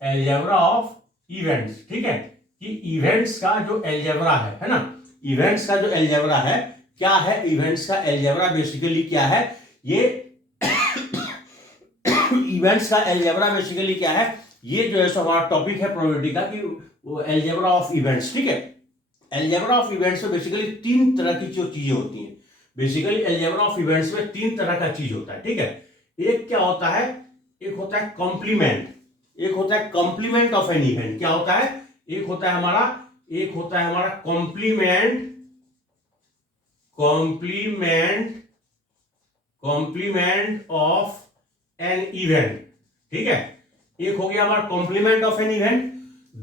algebra of events, ठीक है। कि इवेंट्स का जो एलजेब्रा है ना, इवेंट्स का जो एलजेब्रा है क्या है, इवेंट्स का एलजेब्रा बेसिकली क्या है, ये इवेंट्स का एलजेब्रा बेसिकली क्या है, ये जो है सो हमारा टॉपिक है प्रोबेबिलिटी का कि वो एलजेब्रा ऑफ इवेंट्स, ठीक है। एलजेब्रा ऑफ इवेंट्स में बेसिकली 3 तरह की जो चीजें होती हैं, बेसिकली एलजेब्रा ऑफ इवेंट्स में 3 तरह का चीज होता है, ठीक है। एक क्या होता है, एक होता है कॉम्प्लीमेंट, एक होता है कॉम्प्लीमेंट ऑफ एन इवेंट। क्या होता है? एक होता है हमारा कॉम्प्लीमेंट ऑफ एन इवेंट। ठीक है, एक हो गया हमारा कॉम्प्लीमेंट ऑफ एन इवेंट,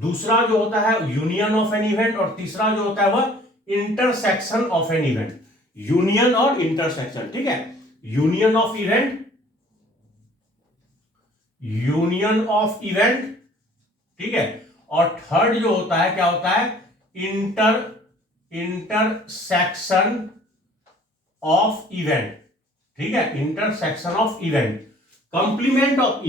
दूसरा जो होता है यूनियन ऑफ एन इवेंट, और तीसरा जो होता है वह intersection of an event. Union और इंटरसेक्शन। ठीक है, यूनियन ऑफ इवेंट, ठीक है, और थर्ड जो होता है क्या होता है? Intersection of event. ठीक है, intersection of event. Complement of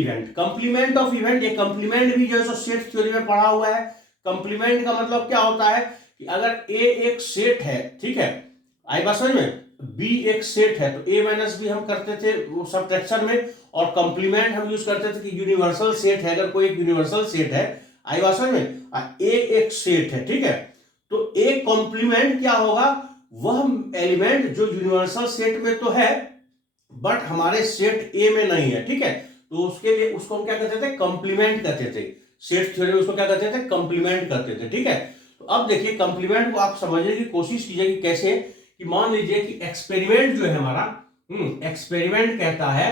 event, ये कंप्लीमेंट भी जो है सेट थ्योरी में पढ़ा हुआ है। कंप्लीमेंट का मतलब क्या होता है कि अगर ए एक सेट है, ठीक है, आई बात समझ में, बी एक सेट है, तो ए माइनस बी हम करते थे वो सब्ट्रैक्शन में, और कंप्लीमेंट हम यूज करते थे कि यूनिवर्सल सेट है, अगर कोई एक यूनिवर्सल सेट है, आई बात समझ में, ए एक सेट है, ठीक है, तो ए कॉम्प्लीमेंट क्या होगा? वह एलिमेंट जो यूनिवर्सल सेट में तो है बट हमारे सेट ए में नहीं है, ठीक है, तो उसके लिए उसको हम क्या कहते थे? कंप्लीमेंट कहते थे। सेट थ्योरी में उसको क्या कहते थे? कंप्लीमेंट कहते थे। ठीक है, तो अब देखिए कंप्लीमेंट को आप समझने की कोशिश कीजिए कि कैसे, कि मान लीजिए कि एक्सपेरिमेंट जो है हमारा, एक्सपेरिमेंट कहता है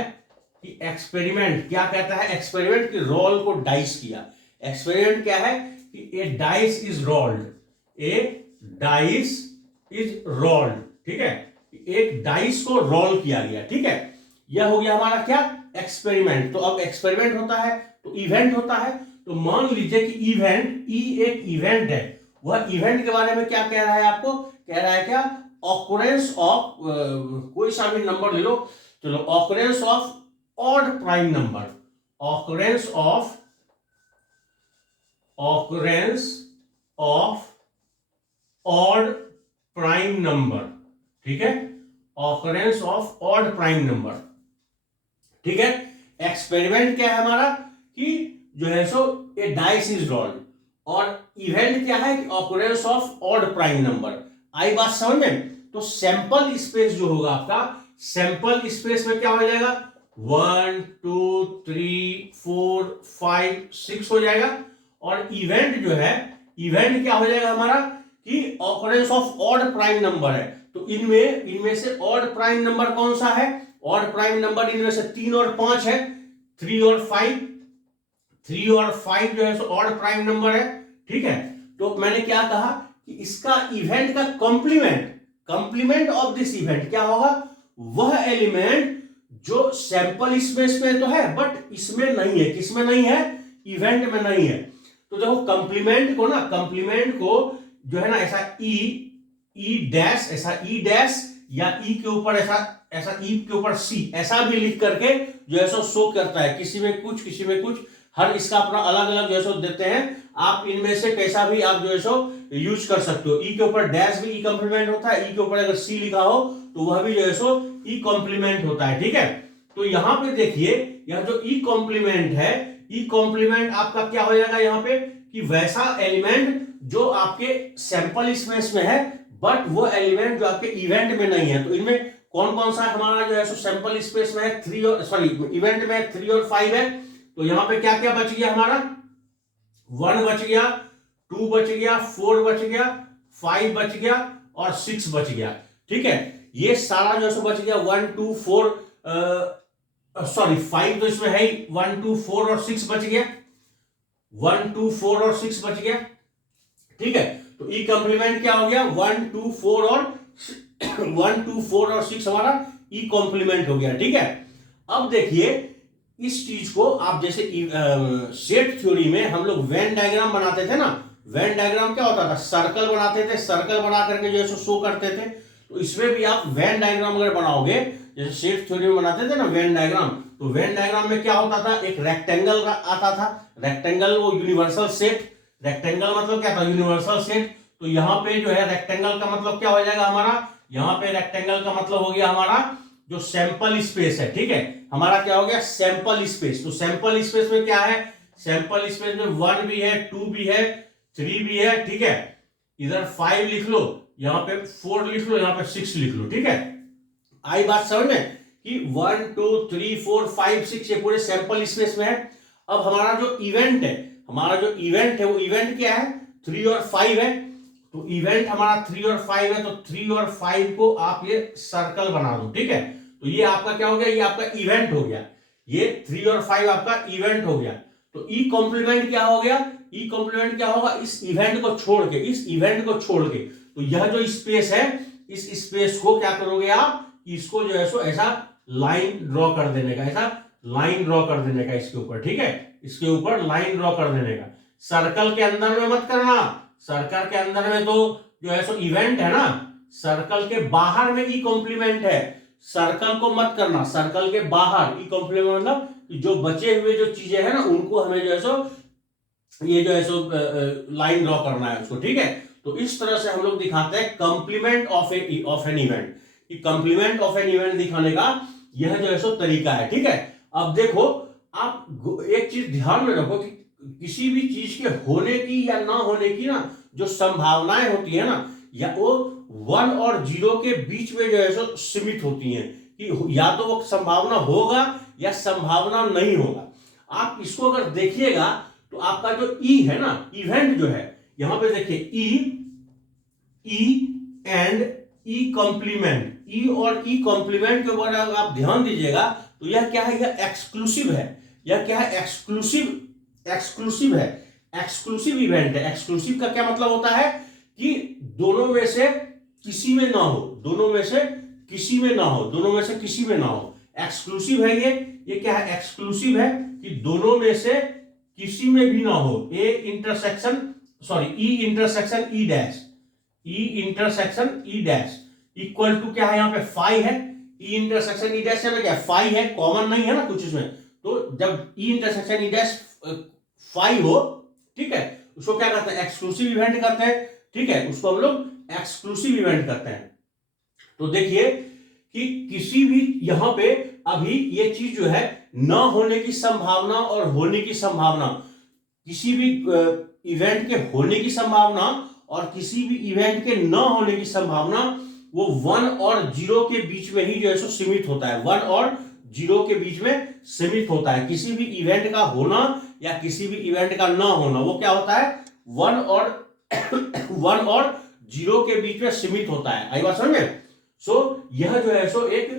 कि एक्सपेरिमेंट क्या कहता है? एक्सपेरिमेंट की रोल को डाइस किया। एक्सपेरिमेंट क्या है? कि a dice is rolled, a dice is rolled, ठीक है, एक डाइस को रोल किया गया। ठीक है, यह हो गया हमारा क्या? एक्सपेरिमेंट। तो अब एक्सपेरिमेंट होता है तो इवेंट होता है, तो मान लीजिए कि इवेंट, ई एक इवेंट है, वह इवेंट के बारे में क्या कह रहा है? आपको कह रहा है क्या? ऑकरेंस ऑफ, कोई सा भी नंबर ले लो, चलो, occurrence of odd prime number, occurrence of odd prime number, ठीक है, occurrence of odd prime number. ठीक है, एक्सपेरिमेंट क्या है हमारा? कि जो है सो ए डाइस इज रोल्ड, और इवेंट क्या है? कि occurrence of odd prime number. आई बात समझ में? तो सैंपल स्पेस जो होगा आपका, सैंपल स्पेस में क्या हो जाएगा? 1 2 3 4 5 6 हो जाएगा, और इवेंट जो है, इवेंट क्या हो जाएगा हमारा? कि occurrence of odd prime number है, तो इनमें से ऑड प्राइम नंबर कौन सा है? ऑड प्राइम नंबर इनमें से 3 और 5 है, 3 और 5, 3 और 5 जो है सो ऑड प्राइम नंबर है। ठीक है, तो मैंने क्या कहा कि इसका इवेंट का कंप्लीमेंट ऑफ दिस इवेंट क्या होगा? वह एलिमेंट जो सैंपल स्पेस में तो है बट इसमें नहीं है। किसमें नहीं है? इवेंट में नहीं है। तो देखो कंप्लीमेंट को जो है ना, ऐसा ई डैश, ऐसा ई डैश, या ई के ऊपर ऐसा ई के ऊपर सी, ऐसा भी लिख करके जो है सो शो करता है, किसी में कुछ किसी में कुछ, हर इसका अपना अलग अलग जो है सो देते हैं। आप इनमें से कैसा भी आप जो है सो यूज कर सकते हो। ई के ऊपर डैश भी ई कॉम्प्लीमेंट होता है, ई के ऊपर अगर सी लिखा हो तो वह भी जो है सो ई कॉम्प्लीमेंट होता है। ठीक है, तो यहां पे देखिए, यह जो ई कॉम्प्लीमेंट है, ई कॉम्प्लीमेंट आपका क्या हो जाएगा यहाँ पे? कि वैसा एलिमेंट जो आपके सैंपल स्पेस में है बट वो एलिमेंट जो आपके इवेंट में नहीं है। तो इनमें कौन कौन सा हमारा जो है सो सैंपल स्पेस में है? 3 और सॉरी इवेंट में 3 और 5 है। तो यहां पे क्या क्या बच गया हमारा? 1 बच गया, 2 बच गया, 4 बच गया, 5 बच गया और 6 बच गया। ठीक है, ये सारा जो है सो बच गया। 1 2 4 सॉरी 5 तो इसमें है ही, 1 2 4 और 6 बच गया, 1 2 4 और 6 बच गया। ठीक है, तो ई कॉम्प्लीमेंट क्या हो गया? 1 2 4 और 1 2 4 और 6 हमारा ई कॉम्प्लीमेंट हो गया। ठीक है, अब देखिए इस चीज को आप जैसे सेट थ्योरी में हम लोग वेन डायग्राम बनाते थे ना। वेन डायग्राम क्या होता था? सर्कल बनाते थे, सर्कल बना करके जो है शो करते थे। तो इसमें भी आप वेन डायग्राम अगर बनाओगे, जैसे सेट थ्योरी में बनाते थे ना वेन डायग्राम, तो वेन डायग्राम में क्या होता था? एक रेक्टेंगल आता था, रेक्टेंगल वो यूनिवर्सल सेट, रेक्टेंगल मतलब क्या था? Universal set. तो यहाँ पे जो है रेक्टेंगल का मतलब क्या हो जाएगा हमारा? यहाँ पे रेक्टेंगल का मतलब हो गया हमारा जो सैंपल स्पेस है। ठीक है, हमारा क्या हो गया? Sample space. तो सैंपल स्पेस में क्या है? सैंपल स्पेस में 1 भी है, 2 भी है, 3 भी है। ठीक है, इधर 5 लिख लो, यहाँ पे 4 लिख लो, यहाँ पे 6 लिख लो। ठीक है, आई बात समझ में? कि 1 2 3 4 5 6 ये पूरे सैंपल स्पेस में है। अब हमारा जो इवेंट है वो इवेंट क्या है, 3 और 5 है। तो इवेंट हमारा 3 और 5 है, तो 3 और 5 को आप ये सर्कल बना दो, ठीक है। तो ये आपका क्या हो गया, ये आपका इवेंट हो गया, ये 3 और 5 आपका इवेंट हो गया। तो ई कॉम्प्लीमेंट क्या हो गया, ई कॉम्प्लीमेंट क्या होगा, इस इवेंट को छोड़ के, तो यह जो स्पेस है, इस स्पेस को क्या करोगे आप, इसको जो है सो ऐसा लाइन ड्रॉ कर देने का, इसके ऊपर, ठीक है, इसके ऊपर लाइन ड्रॉ कर देने का। सर्कल के अंदर में मत करना, सर्कल के अंदर में तो जो है सो इवेंट है ना, सर्कल के बाहर में ई कॉम्प्लीमेंट है, सर्कल को मत करना, सर्कल के बाहर ई कॉम्प्लीमेंट मतलब जो बचे हुए जो चीजें हैं ना उनको हमें जो है सो ये जो है सो लाइन ड्रॉ करना है उसको, ठीक है। तो इस तरह से हम लोग दिखाते हैं कंप्लीमेंट ऑफ एन इवेंट, कि कंप्लीमेंट ऑफ एन इवेंट दिखाने का यह जो है सो तरीका है, ठीक है। अब देखो आप एक चीज ध्यान में रखो कि किसी भी चीज के होने की या ना होने की ना जो संभावनाएं होती है ना, या वो 1 और 0 के बीच में जो है सो सीमित होती हैं, कि या तो वो संभावना होगा या संभावना नहीं होगा। आप इसको अगर देखिएगा तो आपका जो ई है ना, इवेंट जो है, यहां पे देखिए ई एंड ई कॉम्प्लीमेंट, ई और ई कॉम्प्लीमेंट के ऊपर आप ध्यान दीजिएगा तो यह क्या है, यह एक्सक्लूसिव है, यह क्या है, एक्सक्लूसिव है, एक्सक्लूसिव इवेंट है। एक्सक्लूसिव का क्या मतलब होता है कि दोनों में से किसी में ना हो, दोनों में से किसी में ना हो, एक्सक्लूसिव है ये क्या है, एक्सक्लूसिव है कि दोनों में से किसी में भी ना हो। E intersection E dash equal to क्या है, यहाँ पे 5 है, ई इंटरसेक्शन ई डैश में क्या 5 है, कॉमन नहीं है ना कुछ इसमें, तो जब ई इंटरसेक्शन ई डैश 5 हो, ठीक है, उसको क्या करते हैं, एक्सक्लूसिव इवेंट करते हैं, ठीक है, उसको हम लोग एक्सक्लूसिव इवेंट करते हैं। तो देखिए कि किसी भी यहां पे अभी ये चीज जो है न होने की संभावना और होने की संभावना, किसी भी इवेंट के होने की संभावना और किसी भी इवेंट के न होने की संभावना वो 1 और 0 के बीच में ही जो है सो सीमित होता है, 1 और 0 के बीच में सीमित होता है। किसी भी इवेंट का होना या किसी भी इवेंट का ना होना वो क्या होता है, 1 और 0 के बीच में सीमित होता है। आई बात समझ में। सो यह जो है सो एक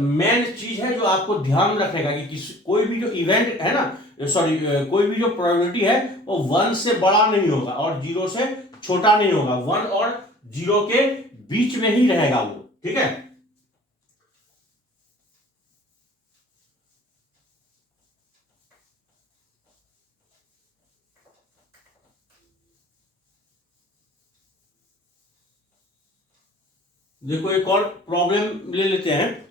मेन चीज है जो आपको ध्यान रखने का कि कोई भी जो इवेंट है ना, कोई भी जो प्रोबेबिलिटी है वो 1 से बड़ा नहीं होगा और 0 से छोटा नहीं होगा, 1 और 0 के बीच में ही रहेगा वो, ठीक है। देखो एक और प्रॉब्लम ले लेते हैं।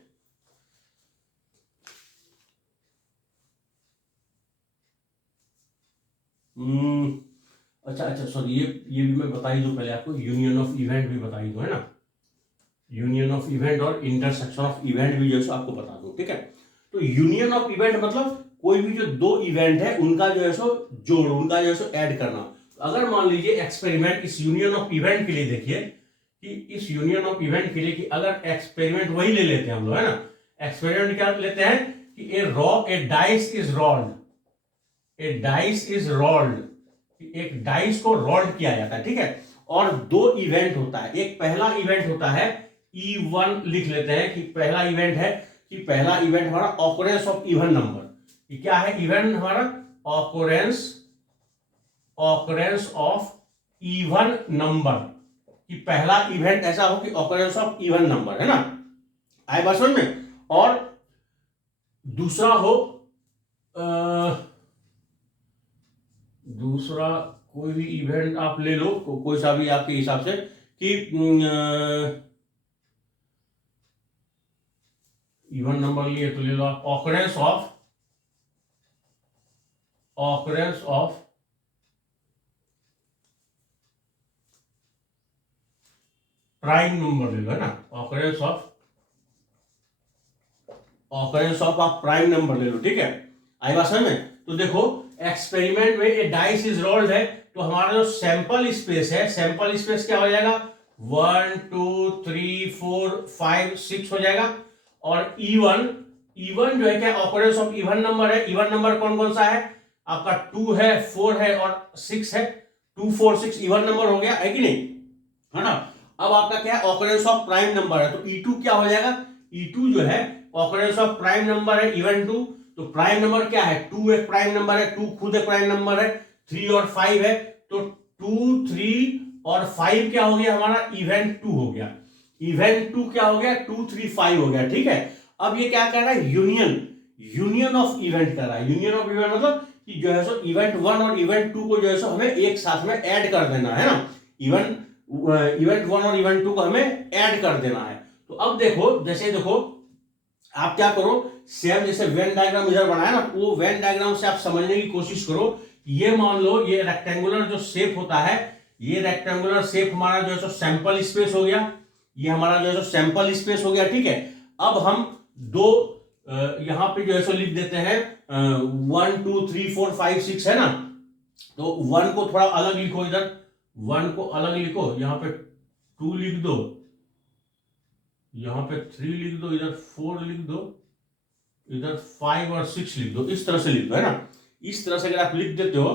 अच्छा सॉरी, ये भी मैं बता ही दूं पहले आपको, यूनियन ऑफ इवेंट भी बता ही दूं, है ना, यूनियन ऑफ इवेंट और इंटरसेक्शन ऑफ इवेंट भी जैसे आपको बता दूं, ठीक है। तो यूनियन ऑफ इवेंट मतलब कोई भी जो दो इवेंट है उनका जो है सो जोड़, उनका जो है सो ऐड करना। अगर मान लीजिए एक्सपेरिमेंट इस यूनियन ऑफ इवेंट के लिए देखिए कि इस यूनियन ऑफ इवेंट के लिए कि अगर एक्सपेरिमेंट वही ले लेते हैं हम लोग, है ना, एक्सपेरिमेंट क्या लेते हैं कि ए डाइस इज रोल्ड, एक डाइस को रोल्ड किया जाता है, ठीक है, और दो इवेंट होता है। एक पहला इवेंट होता है E1, लिख लेते हैं कि पहला इवेंट है कि पहला इवेंट हमारा ऑकरेंस ऑफ इवन नंबर, कि क्या है इवेंट हमारा, ऑकरेंस ऑफ इवन नंबर, कि पहला इवेंट ऐसा हो कि ऑकरेंस ऑफ इवन नंबर, है ना, आए बात समझ में। और दूसरा हो दूसरा कोई भी इवेंट आप ले लो, कोई सा भी आपके हिसाब से, कि इवन नंबर लिए तो ले लो आप ऑकरेंस ऑफ प्राइम नंबर ले लो, है ना, ऑकरेंस ऑफ आप प्राइम नंबर ले लो, ठीक है, आई बात समझ में। तो देखो एक्सपेरिमेंट में ये डाइस इज रोल्ड है, तो हमारा जो सैंपल स्पेस है, सैंपल स्पेस क्या हो जाएगा, 1 2 3 4 5 6 हो जाएगा। और इवन, इवन जो है क्या, ऑकरेंस ऑफ इवन नंबर है। इवन नंबर कौन कौन सा है आपका, 2 है, 4 है और 6 है। 2 4 6 इवन नंबर हो गया, है कि नहीं, है ना। अब आपका क्या है, ऑकरेंस ऑफ प्राइम नंबर है, तो E2 क्या हो जाएगा, E2 जो है ऑकरेंस ऑफ प्राइम नंबर है, इवन 2। तो प्राइम नंबर क्या है, 2 एक प्राइम नंबर है, 2 खुद एक प्राइम नंबर है, 3 और 5 है, तो 2 3 और 5 क्या हो गया हमारा, इवेंट 2 हो गया। इवेंट 2 क्या हो गया, 2 3 5 हो गया, ठीक है। अब ये क्या कर रहा है, यूनियन, यूनियन ऑफ इवेंट कर रहा है। यूनियन ऑफ इवेंट मतलब कि जो है सो इवेंट 1 और इवेंट 2 को जो है सो हमें एक साथ में ऐड कर देना है ना। इवेंट 1 और इवेंट 2 को हमें ऐड कर देना है। तो अब देखो, जैसे देखो आप क्या करो, सेम जैसे वेन डायग्राम इधर बनाया ना, वो वेन डायग्राम से आप समझने की कोशिश करो। ये मान लो ये रेक्टेंगुलर जो शेप होता है, ये रेक्टेंगुलर शेप हमारा जो है सो सैंपल स्पेस हो गया, ये हमारा जो है सो सैंपल स्पेस हो गया, ठीक है। अब हम दो यहां पे जो है सो लिख देते हैं 1 2 3 4 5 6 है ना। तो 1 को थोड़ा अलग लिखो, इधर 1 को अलग लिखो, यहां पे 2 लिख दो, यहां पे 3 लिख दो, इधर 4 लिख दो, इधर 5 और 6 लिख दो, इस तरह से लिख दो, है ना। इस तरह से अगर आप लिख देते हो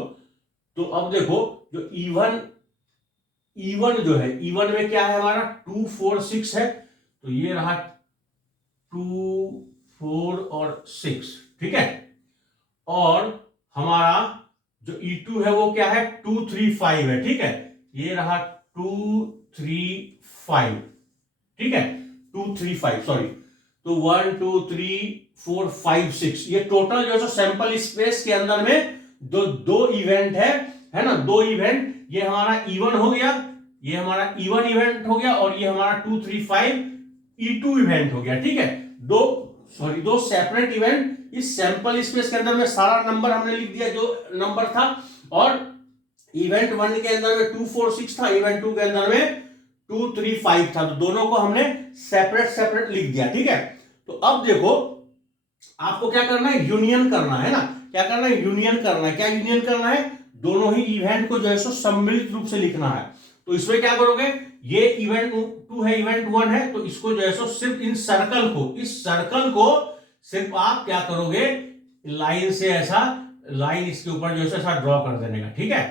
तो अब देखो जो इवन, इवन जो है, इवन में क्या है हमारा 2 4 6 है, तो ये रहा 2 4 और 6, ठीक है। और हमारा जो E2 है वो क्या है, 2 3 5 है, ठीक है। ये रहा 2 3 5, ठीक है, 2 3 5 सॉरी। तो 1 2 3 4 5 6, ये टोटल जो है सैंपल स्पेस के अंदर में दो इवेंट है ना, दो इवेंट। ये हमारा E1 हो गया, ये हमारा E1 इवेंट हो गया, और ये हमारा 2 3 5 E2 इवेंट हो गया, ठीक है। दो सेपरेट इवेंट इस सैंपल स्पेस के अंदर में, सारा नंबर हमने लिख दिया जो नंबर था। और इवेंट 1 के अंदर में 2 4 6 था, इवेंट 2 के अंदर में 2 3 5 था, तो दोनों को हमने सेपरेट सेपरेट लिख दिया, ठीक है। तो अब देखो आपको क्या करना है, यूनियन करना है ना। क्या करना है, यूनियन करना है। क्या यूनियन करना है, दोनों ही इवेंट को जो है सो सम्मिलित रूप से लिखना है। तो इसमें क्या करोगे, ये इवेंट 2 है, इवेंट 1 है, तो इसको जो है सो सिर्फ इन सर्कल को, इस सर्कल को सिर्फ आप क्या करोगे, लाइन से ऐसा, लाइन इसके ऊपर जो है ऐसा ड्रॉ कर देने का, ठीक है।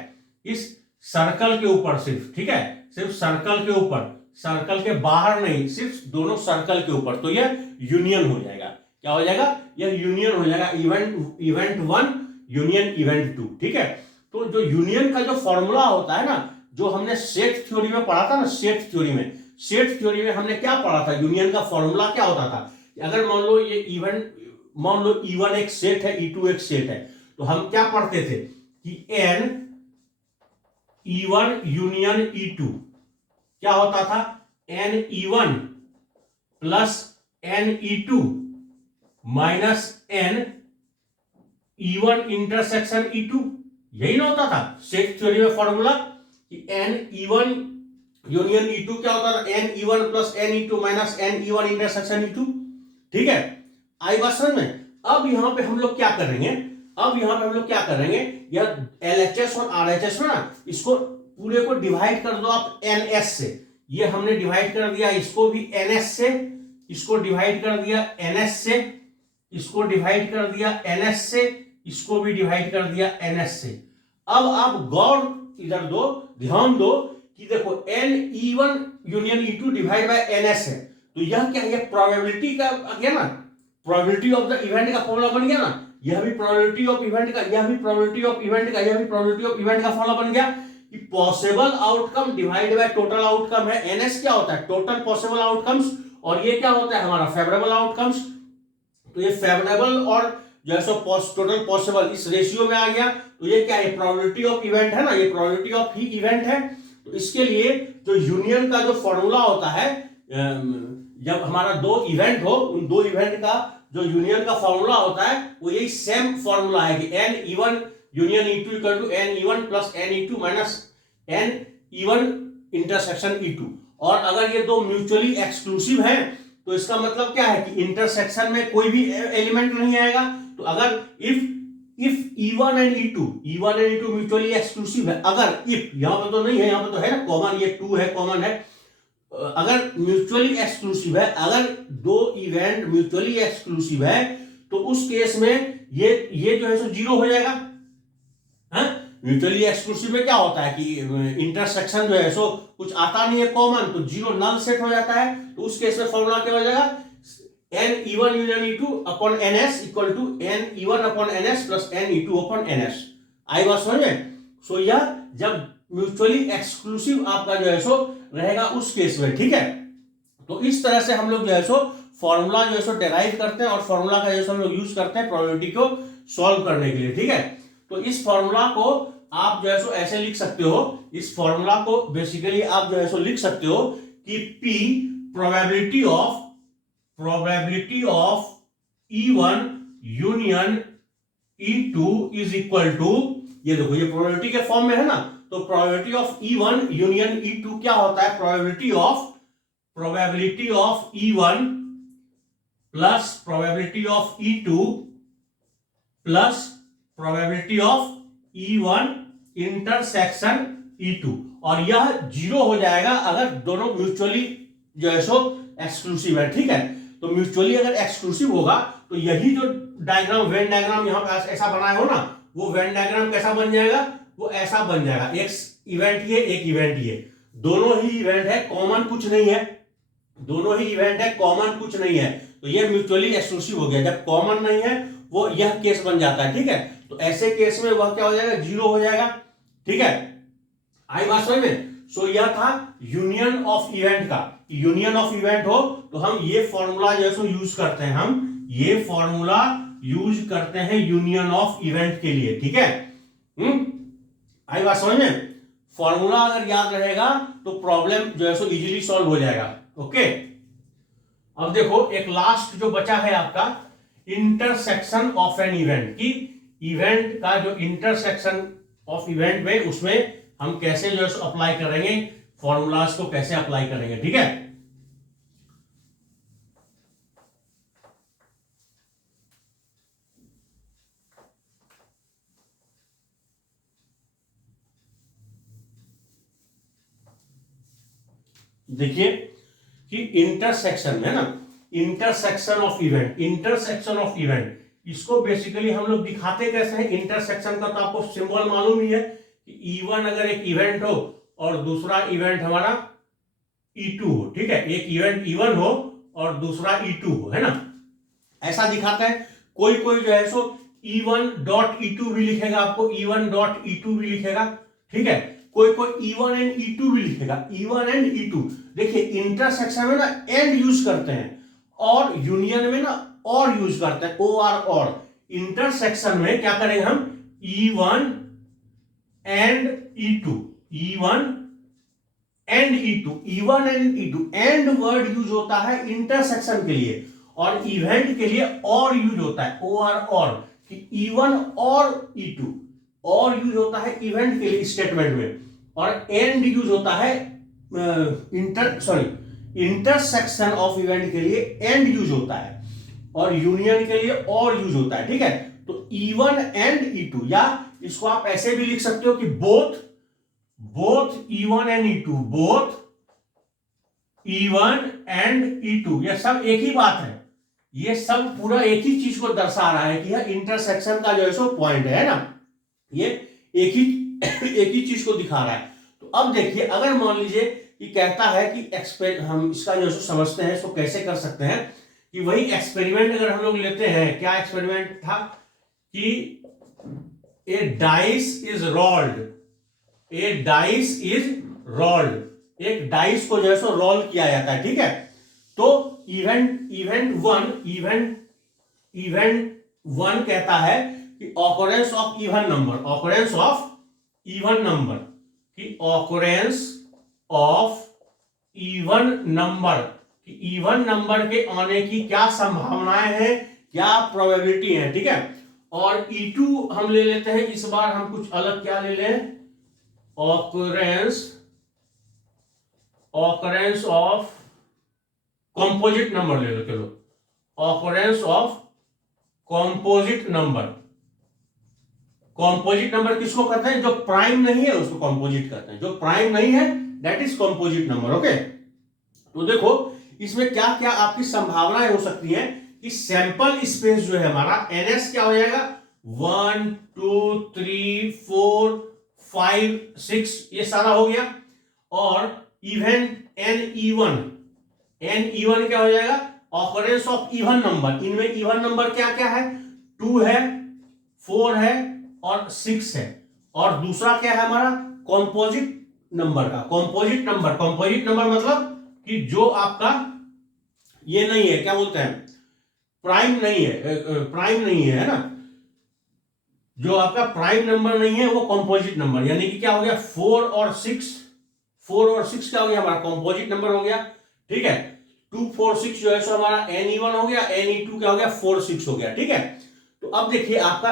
इस सर्कल के ऊपर सिर्फ, ठीक है, सिर्फ सर्कल के ऊपर, सर्कल के बाहर नहीं, सिर्फ दोनों सर्कल के ऊपर। तो यह यूनियन हो जाएगा। क्या हो जाएगा, यह यूनियन हो जाएगा, इवेंट 1 यूनियन इवेंट 2, ठीक है। तो जो यूनियन का जो फॉर्मूला होता है ना, जो हमने सेट थ्योरी में पढ़ा था ना, सेट थ्योरी में हमने क्या पढ़ा था, यूनियन का फॉर्मूला क्या होता था। अगर मान लो ये इवेंट, मान लो E1 एक सेट है, E2 एक सेट है, तो हम क्या पढ़ते थे कि N E1 यूनियन E2 क्या होता था, N E1 plus N E2 minus N E1 intersection E2, यही ना होता था सेट थ्योरी में फॉर्मूला कि N E1 यूनियन E2 क्या होता था, N E1 plus N E2 minus N E1 intersection E2, ठीक है। आई बात समझ में। अब यहां पे हम लोग क्या करेंगे, यह LHS और RHS ना, इसको पूरे को डिवाइड कर दो आप NS से। ये हमने डिवाइड कर दिया, इसको भी NS से, इसको डिवाइड कर दिया NS से, इसको डिवाइड कर दिया NS से, इसको भी डिवाइड कर दिया NS से। अब आप गौर इधर दो, ध्यान दो कि देखो N E1 union E2 divide by NS है, तो यह क्या है, प्रोबेबिलिटी का गया ना, प्रोबेबिलिटी ऑफ द इवेंट का फॉर्मूला बन गया ना। यह भी प्रोबेबिलिटी ऑफ इवेंट का, यह भी प्रोबेबिलिटी ऑफ इवेंट का, यह भी प्रोबेबिलिटी ऑफ इवेंट का फॉर्मूला बन गया कि possible outcome divide by total outcome है। NS क्या होता है, टोटल पॉसिबल आउटकम्स, और ये क्या होता है हमारा फेवरेबल आउटकम्स। तो ये फेवरेबल और जो है सो टोटल पॉसिबल इस रेशियो में आ गया, तो ये क्या है, प्रोबेबिलिटी ऑफ इवेंट है ना, ये प्रोबेबिलिटी ऑफ ही इवेंट है। तो इसके लिए जो यूनियन का जो फॉर्मूला होता है, जब हमारा दो इवेंट हो, उन दो इवेंट का जो यूनियन का फॉर्मूला होता है वो यही सेम फॉर्मूला है कि N E1 union E2 equal to N E1 plus N E2 minus N E1 intersection E2। और अगर ये दो म्यूचुअली एक्सक्लूसिव हैं तो इसका मतलब क्या है कि इंटरसेक्शन में कोई भी एलिमेंट नहीं आएगा। तो अगर if E1 and E2 mutually exclusive है, अगर इफ, यहां पर तो नहीं है, यहां पर तो है ना कॉमन, ये 2 है कॉमन है, अगर म्यूचुअली एक्सक्लूसिव है, अगर दो इवेंट म्यूचुअली एक्सक्लूसिव है तो उस केस में ये जो है सो जीरो हो जाएगा। म्यूचुअली एक्सक्लूसिव में क्या होता है कि इंटरसेक्शन जो है सो कुछ आता नहीं है कॉमन, तो जीरो नल सेट हो जाता है। तो उस केस में फॉर्मूला क्या हो जाएगा, n e1 union e2 upon ns equal to n e1 upon ns plus n e2 upon ns। आई बात समझ में? सो यह जब म्यूचुअली एक्सक्लूसिव आपका जो है सो रहेगा उस केस में, ठीक है। तो इस तरह से हम लोग जो है सो फॉर्मूला जो है सो डेराइव करते हैं और फॉर्मूला का जो है हम लोग यूज करते हैं प्रोबेबिलिटी को सॉल्व करने के लिए, ठीक है। तो इस फॉर्मूला को आप जो है सो ऐसे लिख सकते हो, इस फॉर्मूला को बेसिकली आप जो है सो लिख सकते हो कि P probability of E1 union E2 is equal to, ये देखो ये प्रोबेबिलिटी के फॉर्म में है ना, तो probability of E1 union E2 क्या होता है, probability of E1 plus probability of E2 plus probability of E1 intersection E2, और यह जीरो हो जाएगा अगर दोनों म्यूचुअली जो है सो एक्सक्लूसिव है, ठीक है। तो म्यूचुअली अगर एक्सक्लूसिव होगा तो यही जो डायग्राम, वेन डायग्राम यहां पे ऐसा बनाए हो ना, वो वेन डायग्राम कैसा बन जाएगा, वो ऐसा बन जाएगा, एक इवेंट ये एक इवेंट ये, दोनों ही इवेंट है, कॉमन कुछ नहीं है, दोनों ही इवेंट है, कॉमन कुछ नहीं है, तो ये म्यूचुअली एक्सक्लूसिव हो गया। जब कॉमन नहीं है वो यह केस बन जाता है, ठीक है। तो ऐसे केस में वह क्या हो जाएगा, जीरो हो जाएगा, ठीक है। आई बात समझ में? सो यह था यूनियन ऑफ इवेंट का। यूनियन ऑफ इवेंट हो तो हम ये फॉर्मूला जो है यूज करते हैं, हम ये फॉर्मूला यूज करते हैं यूनियन ऑफ इवेंट के लिए, ठीक है। आई बात समझ में? फॉर्मूला अगर याद रहेगा तो प्रॉब्लम जो है सो इजीली सॉल्व हो जाएगा, ओके। अब देखो एक लास्ट जो बचा है आपका, इंटरसेक्शन ऑफ एन इवेंट, की इवेंट का जो इंटरसेक्शन ऑफ इवेंट में, उसमें हम कैसे जो है सो अप्लाई करेंगे, फॉर्मूलाज को कैसे अप्लाई करेंगे, ठीक है। देखिए कि इंटरसेक्शन है ना, इंटरसेक्शन ऑफ इवेंट, इसको बेसिकली हम लोग दिखाते कैसे हैं। इंटरसेक्शन का तो आपको सिंबल मालूम ही है कि E1 अगर एक इवेंट हो और दूसरा इवेंट हमारा E2 हो, ठीक है, एक इवेंट E1 हो और दूसरा E2 हो, है ना, ऐसा दिखाता है। कोई कोई जो है सो E1.E2 भी लिखेगा, आपको E1.E2 भी लिखेगा, ठीक है। कोई कोई E1 एंड E2 भी लिखेगा, E1 एंड E2। देखिए इंटरसेक्शन में ना एंड यूज करते हैं और यूनियन में ना और यूज करते हैं, और इंटरसेक्शन में क्या करेंगे हम, E1 and E2, E1 and E2 and word use होता है इंटरसेक्शन के लिए, और इवेंट के लिए और यूज होता है, और कि E1 और E2 और यूज होता है इवेंट के लिए स्टेटमेंट में, और एंड यूज होता है इंटरसेक्शन ऑफ इवेंट के लिए एंड यूज होता है, और यूनियन के लिए और यूज होता है, ठीक है। तो E1 एंड E2, या इसको आप ऐसे भी लिख सकते हो कि both E1 and E2, both E1 and E2, यह सब एक ही बात है, ये सब पूरा एक ही चीज को दर्शा रहा है कि यह इंटरसेक्शन का जो है सो पॉइंट है ना, ये एक ही चीज को दिखा रहा है। तो अब देखिए अगर मान लीजिए कि कहता है कि हम इसका जो है समझते हैं, इसको कैसे कर सकते हैं, कि वही एक्सपेरिमेंट अगर हम लोग लेते हैं, क्या एक्सपेरिमेंट था कि ए डाइस इज रोल्ड, एक डाइस को जो है सो रोल किया जाता है, ठीक है। तो इवेंट वन कहता है कि ऑकरेंस ऑफ इवन नंबर के आने की क्या संभावनाएं हैं, क्या प्रोबेबिलिटी है, ठीक है। और E2 हम ले लेते हैं, इस बार हम कुछ अलग क्या ले लें, ऑकरेंस ऑफ कंपोजिट नंबर ले लो, चलो, ऑकरेंस ऑफ कंपोजिट नंबर किसको कहते हैं, जो प्राइम नहीं है उसको कंपोजिट कहते हैं, जो प्राइम नहीं है that is composite number, okay. तो देखो इसमें क्या क्या आपकी संभावनाएं हो सकती हैं कि सैंपल स्पेस जो है हमारा ns क्या हो जाएगा 1 2 3 4 5 6 ये सारा हो गया, और इवन n e1 क्या हो जाएगा ऑकरेंस ऑफ इवन नंबर। इनमें इवन नंबर क्या क्या है 2 है 4 है और 6 है, और दूसरा क्या है हमारा कॉम्पोजिट नंबर का। कॉम्पोजिट नंबर मतलब कि जो आपका ये नहीं है क्या बोलते हैं प्राइम नहीं है ना, जो आपका प्राइम नंबर नहीं है वो कॉम्पोजिट नंबर, यानी कि क्या हो गया 4 और 6 क्या हो गया हमारा कॉम्पोजिट नंबर हो गया। ठीक है 2 4 6 जो है सो हमारा ne1 हो गया, ne2 क्या हो गया 4 6 हो गया। ठीक है तो अब देखिए आपका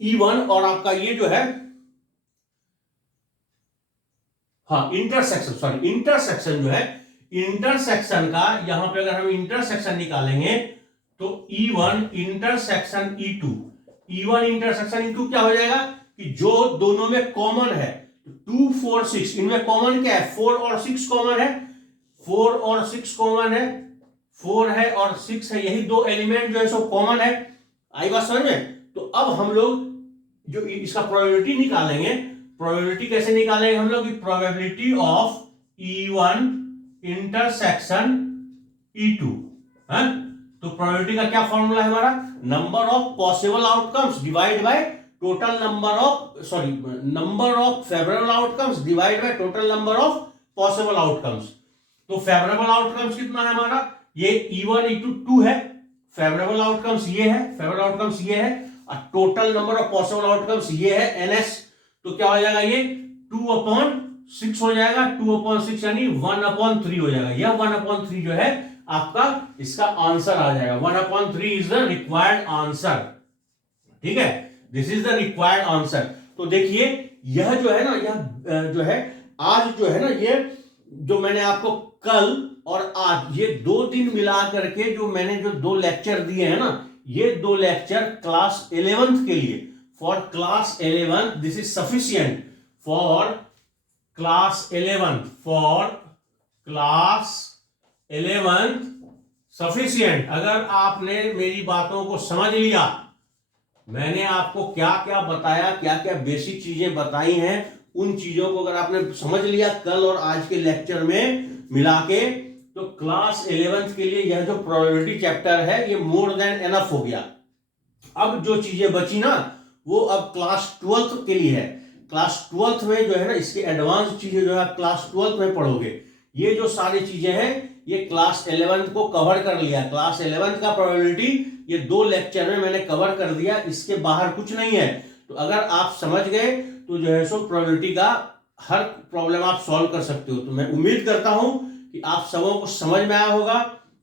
e1 और आपका ये जो है हाँ इंटरसेक्शन जो है इंटरसेक्शन का यहां पे अगर हम इंटरसेक्शन निकालेंगे तो E1 intersection E1 intersection E2 क्या हो जाएगा कि जो दोनों में कॉमन है 2 4 6 इनमें कॉमन क्या है 4 और 6 कॉमन है, 4 और 6 कॉमन है, 4 है और 6 है, यही दो एलिमेंट जो है सो कॉमन है। आई बात समझ में। तो अब हम लोग जो इसका प्रोबेबिलिटी निकालेंगे, प्रोबेबिलिटी कैसे निकालेंगे हम लोग, probability of E1 intersection E2 है। तो प्रोबेबिलिटी का क्या फॉर्मूला है हमारा number of possible outcomes divide by total number of favourable outcomes divide by total number of possible outcomes. तो फेवरेबल आउटकम्स कितना है हमारा ये E1 E2 2 है, फेवरेबल आउटकम्स ये है और total number of possible outcomes ये है ns। तो क्या हो जाएगा ये 2/6 हो जाएगा, 2/6 यानी 1/3 हो जाएगा। यह 1/3 जो है आपका इसका आंसर आ जाएगा। 1/3 इज द रिक्वायर्ड आंसर। ठीक है this is the required answer. तो देखिए यह जो है ना यह जो है आज जो है ना ये जो मैंने आपको कल और आज ये 2 दिन मिला करके जो मैंने जो 2 लेक्चर दिए हैं ना, ये 2 लेक्चर क्लास 11th के लिए for class 11 this is sufficient for class 11 sufficient. अगर आपने मेरी बातों को समझ लिया, मैंने आपको क्या क्या बताया, क्या क्या बेसिक चीजें बताई हैं, उन चीजों को अगर आपने समझ लिया कल और आज के लेक्चर में मिला के, तो क्लास 11th के लिए यह जो प्रोबेबिलिटी चैप्टर है ये मोर देन एनफ हो गया। अब जो चीजें बची ना वो अब क्लास 12th के लिए है। क्लास 12th में जो है ना इसके एडवांस चीजें जो है आप क्लास 12th में पढ़ोगे। ये जो सारी चीजें हैं ये क्लास 11th को कवर कर लिया। क्लास 11th का प्रोबेबिलिटी ये 2 लेक्चर में मैंने कवर कर दिया, इसके बाहर कुछ नहीं है। तो अगर आप समझ गए तो जो है सो प्रोबेबिलिटी का हर प्रॉब्लम आप सॉल्व कर सकते हो। तो मैं उम्मीद करता हूं कि आप सबों को समझ में आया होगा,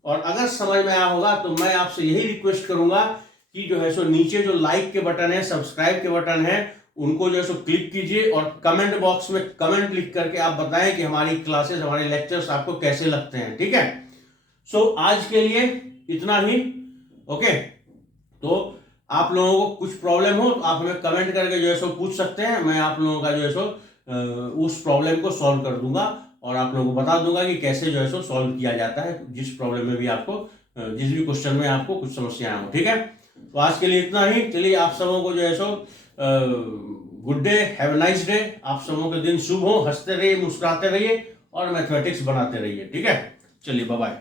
और अगर समझ में आया होगा तो मैं आपसे यही रिक्वेस्ट करूंगा कि जो है सो नीचे जो लाइक के बटन है, सब्सक्राइब के बटन है, उनको जो है सो क्लिक कीजिए और कमेंट बॉक्स में कमेंट लिख करके आप बताएं कि हमारी क्लासेस हमारे लेक्चर्स आपको कैसे लगते हैं। ठीक है सो आज के लिए इतना ही। ओके तो आप लोगों को कुछ प्रॉब्लम हो तो आप हमें कमेंट करके जो है सो पूछ सकते हैं, मैं आप लोगों का जो है सो उस प्रॉब्लम को सॉल्व कर दूंगा और आप लोगों को बता दूंगा कि कैसे जो है सो सॉल्व किया जाता है जिस प्रॉब्लम में भी आपको जिस भी क्वेश्चन में आपको कुछ समस्याएं हो। ठीक है तो आज के लिए इतना ही। चलिए आप सबों को जो है so good day, have a nice day. आप सबों के दिन शुभ हो, हंसते रहिए, मुस्कुराते रहिए और मैथमेटिक्स बनाते रहिए। ठीक है चलिए बाय बाय।